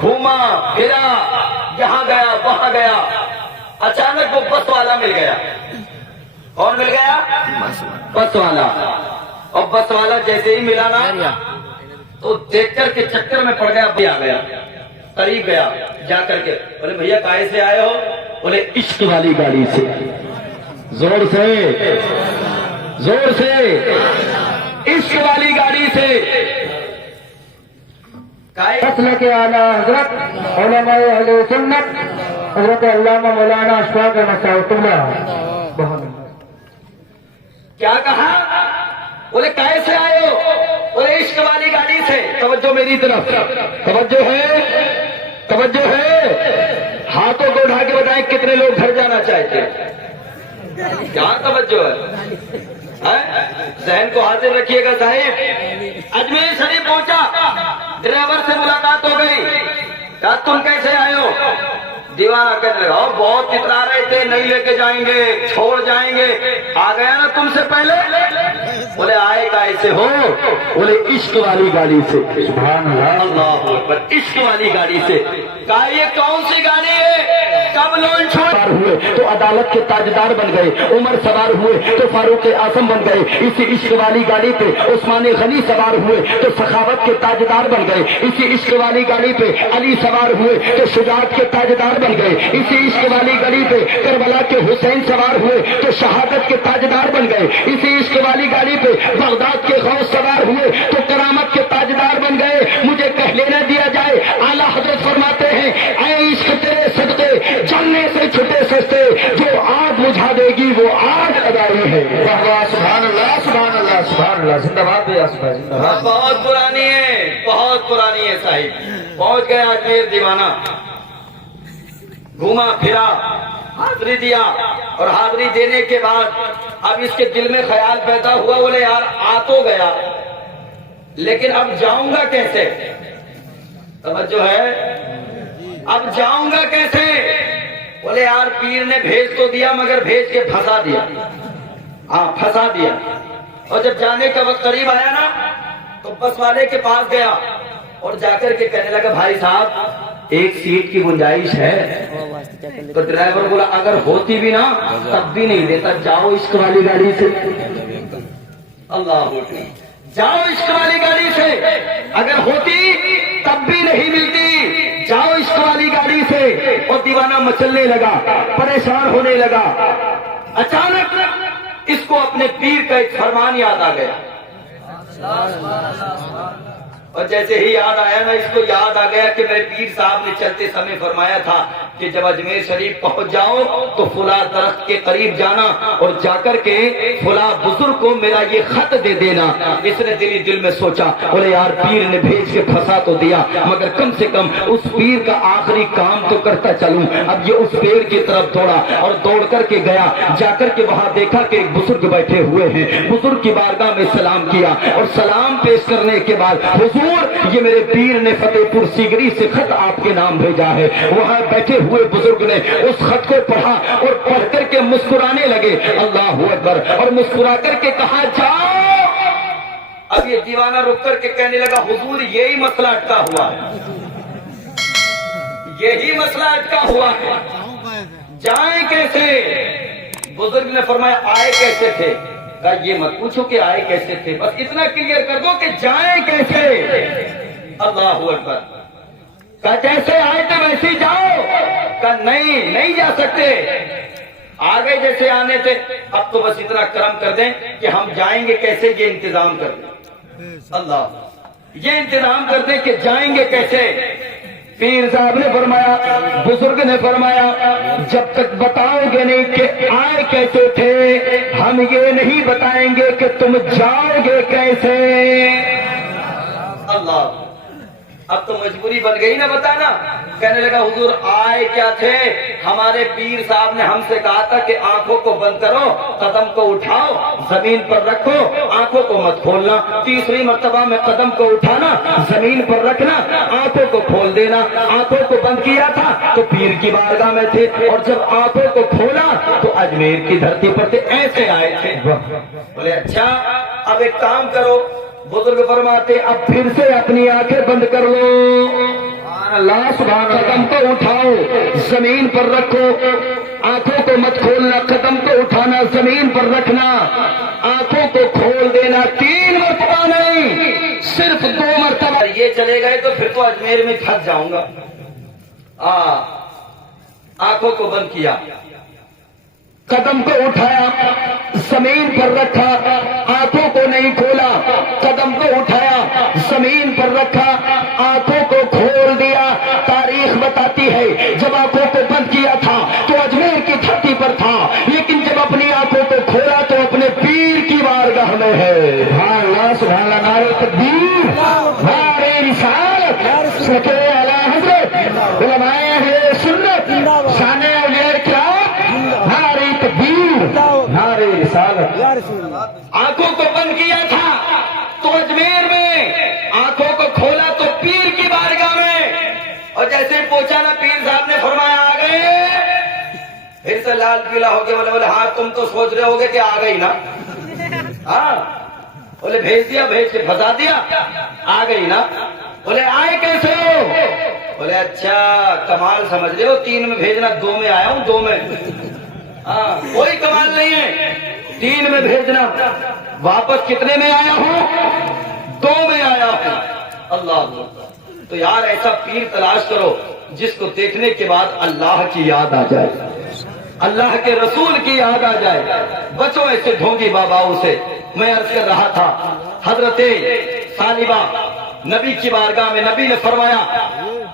گھوما پھرا، یہاں گیا وہاں گیا، اچانک وہ بس والا مل گیا. کون مل گیا؟ بس والا. اور بس والا جیسے ہی ملا نا تو دیکھ کر کے چکر میں پڑ گیا. بھی آ گیا، قریب گیا، جا کر کے بولے بھیا کہاں سے آئے ہو؟ بولے عشق والی گاڑی سے. زور سے زور سے، عشق والی گاڑی سے. مسلک اعلیٰ حضرت علماء اہل سنت حضرت علامہ مولانا اشفاق مسعود اللہ. کیا کہا؟ بولے کیسے آئے ہو؟ بولے عشق والی گاڑی سے. توجہ میری طرف، توجہ ہے، توجہ ہے. ہاتھوں کو اٹھا کے بتائیں کتنے لوگ گھر جانا چاہتے ہیں؟ کیا توجہ ہے؟ ذہن کو حاضر رکھیے گا صاحب. اجمیر شریف پہنچا، ڈرائیور سے ملاقات ہو گئی. کہا تم کیسے آئے ہو؟ دیوانہ کہنے لگا بہت اترا رہے تھے نہیں لے کے جائیں گے، چھوڑ جائیں گے. آ گیا نا تم سے پہلے. بولے آئے کیسے ہو؟ بولے عشق والی گاڑی سے. سبحان اللہ. اللہ اکبر. عشق والی گاڑی سے. کہا یہ کون سی گاڑی ہے؟ کب لانچ ہوئے تو عدالت کے تاجدار بن گئے. عمر سوار ہوئے تو فاروق اعظم بن گئے. اسی عشق والی گاڑی پہ عثمان غنی سوار ہوئے تو سخاوت کے تاجدار بن گئے. اسی عشق والی گاڑی پہ علی سوار ہوئے تو شجاعت کے تاجدار بن گئے. اسی عشق والی گاڑی پہ کربلا کے حسین سوار ہوئے تو شہادت کے تاجدار بن گئے. اسی عشق والی گاڑی پہ بغداد کے غوث سوار ہوئے تو کرامت کے تاجدار بن گئے. مجھے کہہ لینا دیا جائے، اعلیٰ حضرت فرماتے ہیں اے عشق تیرے صدقے جلنے سے چھٹے سستے، جو آگ بجھا دے گی وہ آگ ادائی ہے. سبحان اللہ سبحان اللہ سبحان اللہ. زندہ باد بھیا زندہ باد. بہت پرانی ہے، بہت پرانی ہے صاحب. پہنچ گیا اجمیر دیوانہ، گھوما پھرا، حاضری دیا. اور حاضری دینے کے بعد اب اس کے دل میں خیال پیدا ہوا، بولے یار آ تو گیا لیکن اب جاؤں گا کیسے؟ توجہ ہے، اب جاؤں گا کیسے؟ بولے یار پیر نے بھیج تو دیا مگر بھیج کے پھنسا دیا. ہاں پھنسا دیا. اور جب جانے کا وقت قریب آیا نا تو بس والے کے پاس گیا اور جا کر کے کہنے لگا بھائی صاحب ایک سیٹ کی گنجائش ہے. تو ڈرائیور بولا اگر ہوتی بھی نا تب بھی نہیں دیتا، جاؤ عشق والی گاڑی سے. اللہ جاؤ عشق والی گاڑی سے، اگر ہوتی تب بھی نہیں ملتی، جاؤ عشق والی گاڑی سے. اور دیوانہ مچلنے لگا، پریشان ہونے لگا. اچانک اس کو اپنے پیر کا ایک فرمان یاد آ گیا. اور جیسے ہی یاد آیا نا اس کو یاد آ گیا کہ میرے پیر صاحب نے چلتے سمے فرمایا تھا کہ جب اجمیر شریف پہنچ جاؤ تو فلاں درخت کے قریب جانا اور جا کر کے فلاں بزرگ کو میرا یہ خط دے دینا. اس نے دل میں سوچا بولے یار پیر نے بھیج کے پھنسا تو دیا مگر کم سے کم اس پیر کا آخری کام تو کرتا چلوں. اب یہ اس پیڑ کی طرف دوڑا اور دوڑ کر کے گیا. جا کر کے وہاں دیکھا کہ ایک بزرگ بیٹھے ہوئے ہیں. بزرگ کی بارگاہ میں سلام کیا اور سلام پیش کرنے کے بعد حضور یہ میرے پیر نے فتح پور سیگری سے خط آپ کے نام بھیجا ہے. وہاں بیٹھے ہوئے بزرگ نے اس خط کو پڑھا اور پڑھ کر کے مسکرانے لگے. اللہ اکبر. اور مسکرا کر کے کہا جاؤ. اب یہ دیوانہ رک کر کے کہنے لگا حضور یہی مسئلہ اٹکا ہوا ہے، یہی مسئلہ اٹکا ہوا ہے، جائیں کیسے؟ بزرگ نے فرمایا آئے کیسے تھے؟ کہا یہ مت پوچھو کہ آئے کیسے تھے، بس اتنا کلیئر کر دو کہ جائیں کیسے. اللہ اکبر. کہا جیسے آئے تھے ویسے ہی جاؤ. کہا نہیں جا سکتے، آگے جیسے آنے تھے. اب تو بس اتنا کرم کر دیں کہ ہم جائیں گے کیسے یہ انتظام کر دیں. اللہ یہ انتظام کر دیں کہ جائیں گے کیسے. پیر صاحب نے فرمایا، بزرگ نے فرمایا جب تک بتاؤ گے نہیں کہ آئے کیسے تھے ہم یہ نہیں بتائیں گے کہ تم جاؤ گے کیسے. اللہ اب تو مجبوری بن گئی نا بتانا. کہنے لگا حضور آئے کیا تھے؟ ہمارے پیر صاحب نے ہم سے کہا تھا کہ آنکھوں کو بند کرو، قدم کو اٹھاؤ، زمین پر رکھو، آنکھوں کو مت کھولنا۔ تیسری مرتبہ میں قدم کو اٹھانا، زمین پر رکھنا، آنکھوں کو کھول دینا۔ آنکھوں کو بند کیا تھا تو پیر کی بارگاہ میں تھے، اور جب آنکھوں کو کھولا تو اجمیر کی دھرتی پر تھے، ایسے آئے تھے۔ بولے اچھا اب ایک کام کرو، بزرگ فرماتے اب پھر سے اپنی آنکھیں بند کر لو، اللہ سبحان اللہ، قدم کو اٹھاؤ، زمین پر رکھو، آنکھوں کو مت کھولنا، قدم کو اٹھانا، زمین پر رکھنا، آنکھوں کو کھول دینا۔ 3 مرتبہ نہیں، صرف 2 مرتبہ۔ یہ چلے گئے تو پھر تو اجمیر میں پھنس جاؤں گا۔ آنکھوں کو بند کیا، قدم کو اٹھایا، زمین پر رکھا، آنکھوں کو نہیں کھولا، قدم کو اٹھایا، زمین پر رکھا، آنکھوں کو کھول دیا۔ تاریخ بتاتی ہے جب آنکھوں کو بند کیا تھا تو اجمیر کی دھرتی پر تھا، لیکن جب اپنی آنکھوں کو کھولا تو اپنے پیر کی بارگاہ میں ہے۔ اللہ سبحان اللہ، نعرہ تکبیر، نعرہ رسالت، صدقے اعلی حضرت، علماء اہل سنت، شان اولیاء کرام، نعرہ تکبیر، نعرہ رسالت۔ آنکھوں کو بند کیا تھا تو اجمیر میں، آنکھوں کو کھولا تو پیر کی بارگاہ میں، اور جیسے ہی پہنچا نا پیر صاحب نے فرمایا آ گئے، پھر سے لال پیلا ہو گیا۔ بولے ہاں تم تو سوچ رہے ہوگے کہ آ گئی نا، ہاں بولے بھیج دیا، بھیج کے پھنسا دیا، آ گئی نا۔ بولے آئے کیسے ہو؟ بولے اچھا کمال سمجھ رہے ہو، 3 میں بھیجنا، 2 میں آیا ہوں، 2 میں، ہاں کوئی کمال نہیں ہے، 3 میں بھیجنا، واپس کتنے میں آیا ہوں؟ 2 میں آیا ہوں۔ اللہ، تو یار ایسا پیر تلاش کرو جس کو دیکھنے کے بعد اللہ کی یاد آ جائے، اللہ کے رسول کی یاد آ جائے۔ بچو ایسے ڈھونگی باباؤں سے۔ میں عرض کر رہا تھا حضرت ثعلبہ نبی کی بارگاہ میں، نبی نے فرمایا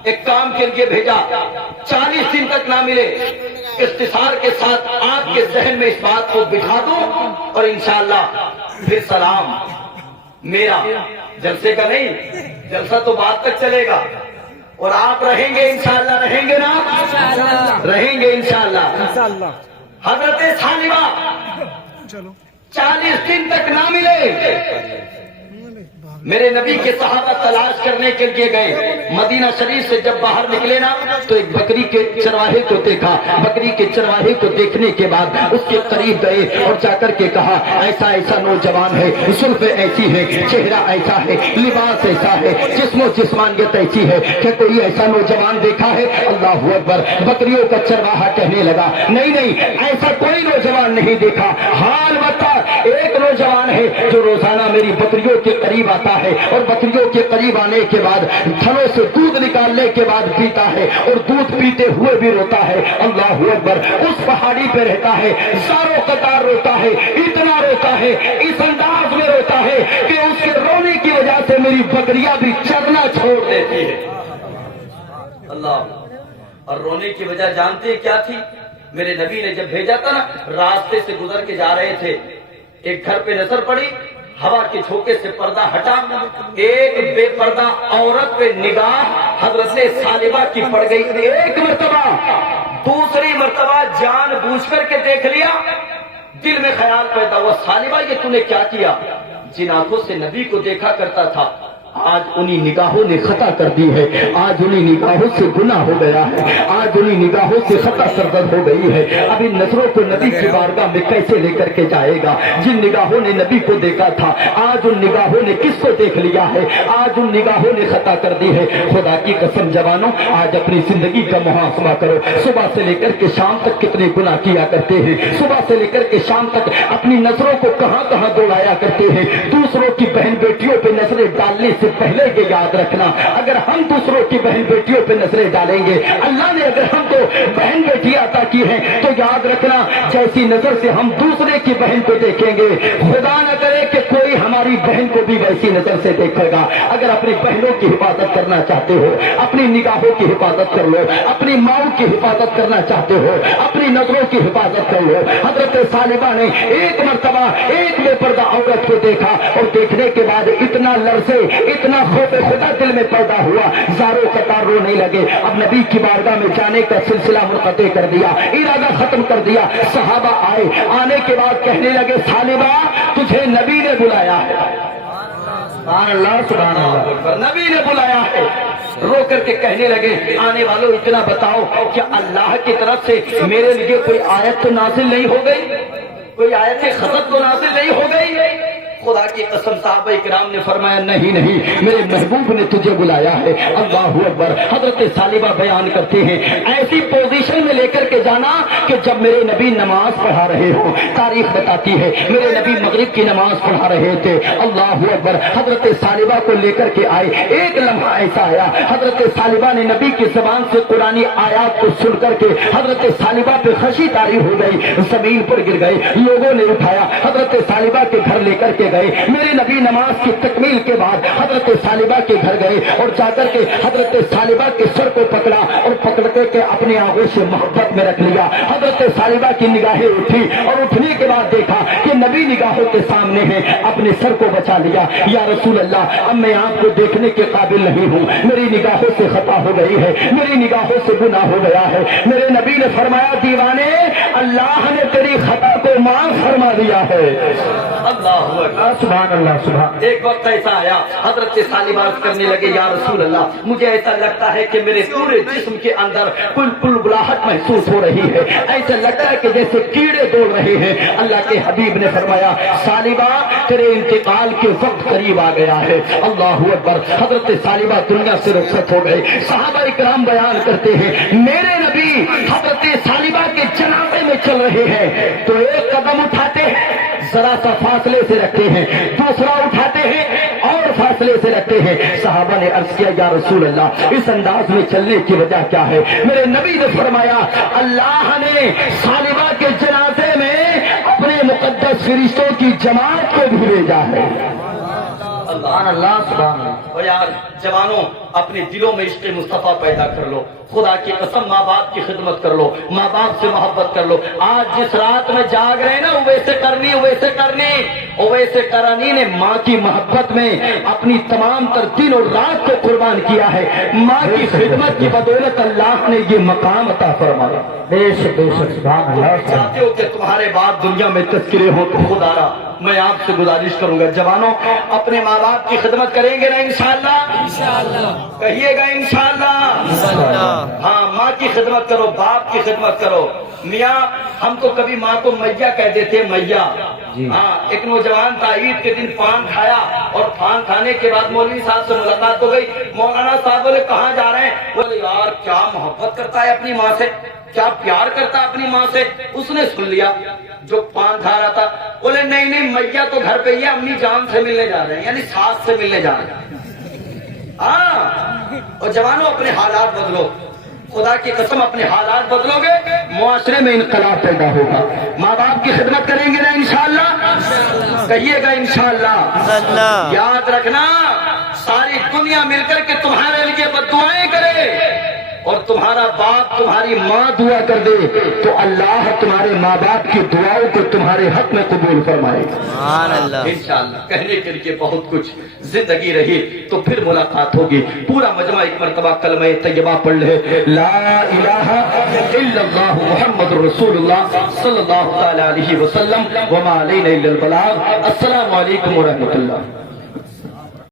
ایک کام کے لیے بھیجا، 40 دن تک نہ ملے، اختصار کے ساتھ آپ کے ذہن میں اس بات کو بٹھا دو اور انشاءاللہ پھر سلام میرا، جلسے کا نہیں، جلسہ تو بعد تک چلے گا، اور آپ رہیں گے انشاءاللہ، رہیں گے نا؟ رہیں گے انشاءاللہ۔ حضرت ثعلبہ 40 دن تک نہ ملے، میرے نبی کے صحابہ تلاش کرنے کے لیے گئے۔ مدینہ شریف سے جب باہر نکلے نا تو ایک بکری کے چرواہے کو دیکھا، بکری کے چرواہے کو دیکھنے کے بعد اس کے قریب گئے اور جا کر کے کہا ایسا ایسا نوجوان ہے، زلفیں ایسی ہے، چہرہ ایسا ہے، لباس ایسا ہے، جسم و جسمانیت ایسی ہے، کہ کوئی ایسا نوجوان دیکھا ہے؟ اللہ اکبر۔ بکریوں کا چرواہا کہنے لگا نہیں نہیں، ایسا کوئی نوجوان نہیں دیکھا، حال بتا ایک نوجوان ہے جو روزانہ میری بکریوں کے قریب آتا ہے اور بکریوں کے قریب آنے کے بعد تھنوں سے دودھ نکالنے کے بعد پیتا ہے اور دودھ پیتے ہوئے بھی روتا ہے۔ اللہ اکبر۔ اس پہاڑی پہ رہتا ہے، زاروں قطار روتا ہے، اتنا روتا ہے، اس انداز میں روتا ہے کہ اس کے رونے کی وجہ سے میری بکریاں بھی چرنا چھوڑ دیتی ہے۔ اللہ، اور رونے کی وجہ جانتے کیا تھی؟ میرے نبی نے جب بھیجا تھا نا، راستے سے گزر کے جا رہے تھے، ایک گھر پہ نظر پڑی، ہوا کے جھونکے سے پردہ ہٹا، ایک بے پردہ عورت پہ نگاہ حضرت ثعلبہ کی پڑ گئی۔ ایک مرتبہ، دوسری مرتبہ جان بوجھ کر کے دیکھ لیا، دل میں خیال پیدا ہوا ثعلبہ یہ تو نے کیا کیا؟ جن آنکھوں سے نبی کو دیکھا کرتا تھا آج انہی نگاہوں نے خطا کر دی ہے، آج انہی نگاہوں سے گناہ ہو گیا ہے، آج انہی نگاہوں سے خطا سرزد ہو گئی ہے۔ اب ان نظروں کو نبی کی بارگاہ میں کیسے لے کر کے جائے گا؟ جن نگاہوں نے نبی کو دیکھا تھا آج ان نگاہوں نے کس کو دیکھ لیا ہے؟ آج ان نگاہوں نے خطا کر دی ہے۔ خدا کی قسم جوانوں، آج اپنی زندگی کا محاسبہ کرو، صبح سے لے کر کے شام تک کتنے گناہ کیا کرتے ہیں، صبح سے لے کر کے شام تک اپنی نظروں کو کہاں کہاں دوڑایا کرتے ہیں۔ دوسروں کی بہن بیٹیوں پہ نظریں ڈالنے سے پہلے کے یاد رکھنا، اگر ہم دوسروں کی بہن بیٹیوں پہ نظریں ڈالیں گے، اللہ نے اگر ہم کو بہن بیٹی عطا کی ہیں تو یاد رکھنا جیسی نظر سے ہم دوسرے کی بہن کو دیکھیں گے، خدا نہ کرے کہ کوئی کوئی ہماری بہن کو بھی ویسی نظر سے دیکھے گا. اگر اپنی بہنوں کی حفاظت کرنا چاہتے ہو, اپنی نگاہوں کی حفاظت کر لو, اپنی ماؤں کی حفاظت کرنا چاہتے ہو, اپنی نظروں کی حفاظت کر لو. حضرت ثعلبہ نے ایک مرتبہ ایک بے پردہ عورت کو دیکھا اور دیکھنے کے بعد اتنا لرزے, اتنا خوف خدا دل میں پیدا ہوا, زاروں قطار رونے لگے. اب نبی کی بارگاہ میں جانے کا سلسلہ منقطع کر دیا, ارادہ ختم کر دیا. صحابہ آئے, آنے کے بعد کہنے لگے ثعلبہ تجھے نبی نے بلایا ہے. سبحان اللہ سبحان اللہ. نبی نے بلایا ہے. رو کر کے کہنے لگے آنے والوں اتنا بتاؤ کہ اللہ کی طرف سے میرے لیے کوئی آیت تو نازل نہیں ہو گئی, کوئی آیت خطب تو نازل نہیں ہو گئی. خدا کی قسم صحابہ کرام نے فرمایا نہیں نہیں, میرے محبوب نے تجھے بلایا ہے. اللہ اکبر. حضرت ثعلبہ بیان کرتے ہیں ایسی پوزیشن میں لے کر کے جانا کہ جب میرے نبی نماز پڑھا رہے ہو, تاریخ بتاتی ہے میرے نبی مغرب کی نماز پڑھا رہے تھے. اللہ اکبر. حضرت ثعلبہ کو لے کر کے آئے. ایک لمحہ ایسا آیا حضرت ثعلبہ نے نبی کی زبان سے قرآنی آیات کو سن کر کے حضرت ثعلبہ پہ خشی طاری ہو گئی, زمین پر گر گئے. لوگوں نے اٹھایا, حضرت ثعلبہ کے گھر لے کر کے گئے. میرے نبی نماز کی تکمیل کے بعد حضرت ثعلبہ کے گھر گئے اور جا کر کے حضرت ثعلبہ کے سر کو پکڑا اور پکڑ کے اپنے آنکھوں سے محبت میں رکھ لیا. حضرت ثعلبہ کی نگاہیں اٹھی اور اٹھنے کے بعد دیکھا کہ نبی نگاہوں کے سامنے ہیں, اپنے سر کو بچا لیا. یا رسول اللہ, اب میں آپ کو دیکھنے کے قابل نہیں ہوں, میری نگاہوں سے خطا ہو گئی ہے, میری نگاہوں سے گناہ ہو گیا ہے. میرے نبی نے فرمایا دیوانے, اللہ نے تیری خطا کو معاف فرما دیا ہے. اللہ اکبر. سبحان اللہ سبحان. ایک وقت ایسا آیا حضرت ثعلبہ کرنے لگے یا رسول اللہ, مجھے ایسا لگتا ہے کہ میرے پورے جسم کے اندر بلبلاہٹ محسوس ہو رہی ہے, ایسا لگتا ہے کہ جیسے کیڑے دوڑ رہے ہیں. اللہ کے حبیب نے فرمایا ثعلبہ تیرے انتقال کے وقت قریب آ گیا ہے. اللہ اکبر. حضرت ثعلبہ دنیا سے رخصت ہو گئے. صحابہ کرام بیان کرتے ہیں میرے نبی حضرت ثعلبہ کے جنازے میں چل رہے ہیں تو ایک قدم اٹھاتے ہیں, ذرا سا فاصلے سے رکھتے ہیں, دوسرا اٹھاتے ہیں اور فاصلے سے رکھتے ہیں. صحابہ نے عرض کیا یا رسول اللہ, اس انداز میں چلنے کی وجہ کیا ہے؟ میرے نبی نے فرمایا اللہ نے ثعلبہ کے جنازے میں اپنے مقدس فرشتوں کی جماعت کو بھی بھیجا ہے. سبحان اللہ سبحان اللہ. اور یار جوانوں, اپنے دلوں میں عشق مصطفیٰ پیدا کر لو. خدا کی قسم ماں باپ کی خدمت کر لو, ماں باپ سے محبت کر لو. آج جس رات میں جاگ رہے نا, ویسے کرنی ویسے کرنی ویسے کرانی نے ماں کی محبت میں اپنی تمام تر دن اور رات کو قربان کیا ہے. ماں کی خدمت کی بدولت اللہ نے یہ مقام عطا فرمایا. بے شک سبحان اللہ. چاہتے ہو کہ تمہارے باپ دنیا میں تذکرے ہو تو خدا را میں آپ سے گزارش کروں گا جوانوں, اپنے ماں باپ کی خدمت کریں گے نا انشاءاللہ, کہیے گا انشاءاللہ. ہاں, ماں کی خدمت کرو, باپ کی خدمت کرو. میاں ہم تو کبھی ماں کو میاں کہہ دیتے, میاں. ہاں, ایک نوجوان تھا, عید کے دن پان کھایا اور پان کھانے کے بعد مولوی صاحب سے ملاقات ہو گئی. مولانا صاحب بولے کہاں جا رہے ہیں؟ بولے یار کیا محبت کرتا ہے اپنی ماں سے, کیا پیار کرتا ہے اپنی ماں سے. اس نے سن لیا جو پان کھا رہا تھا. بولے نہیں نہیں, میاں تو گھر پہ ہی ہے, امی جان سے ملنے جا رہے ہیں, یعنی ساس سے ملنے جا رہے ہیں. ہاں, اور جوانوں اپنے حالات بدلو. خدا کی قسم اپنے حالات بدلو گے, معاشرے میں انقلاب پیدا ہوگا. ماں باپ کی خدمت کریں گے نا انشاءاللہ, کہیے گا انشاءاللہ. یاد رکھنا, ساری دنیا مل کر کے تمہارے لیے بددعائیں کرے اور تمہارا باپ تمہاری ماں دعا کر دے تو اللہ تمہارے ماں باپ کی دعاؤں کو تمہارے حق میں قبول فرمائے گا انشاءاللہ. کہنے کے لیے بہت کچھ, زندگی رہی تو پھر ملاقات ہوگی. پورا مجمع ایک مرتبہ کلمہ طیبہ پڑھ لے, لا الہ الا اللہ محمد رسول اللہ صلی اللہ تعالی علیہ وسلم وما علینا الا البلاغ. السلام علیکم ورحمۃ اللہ.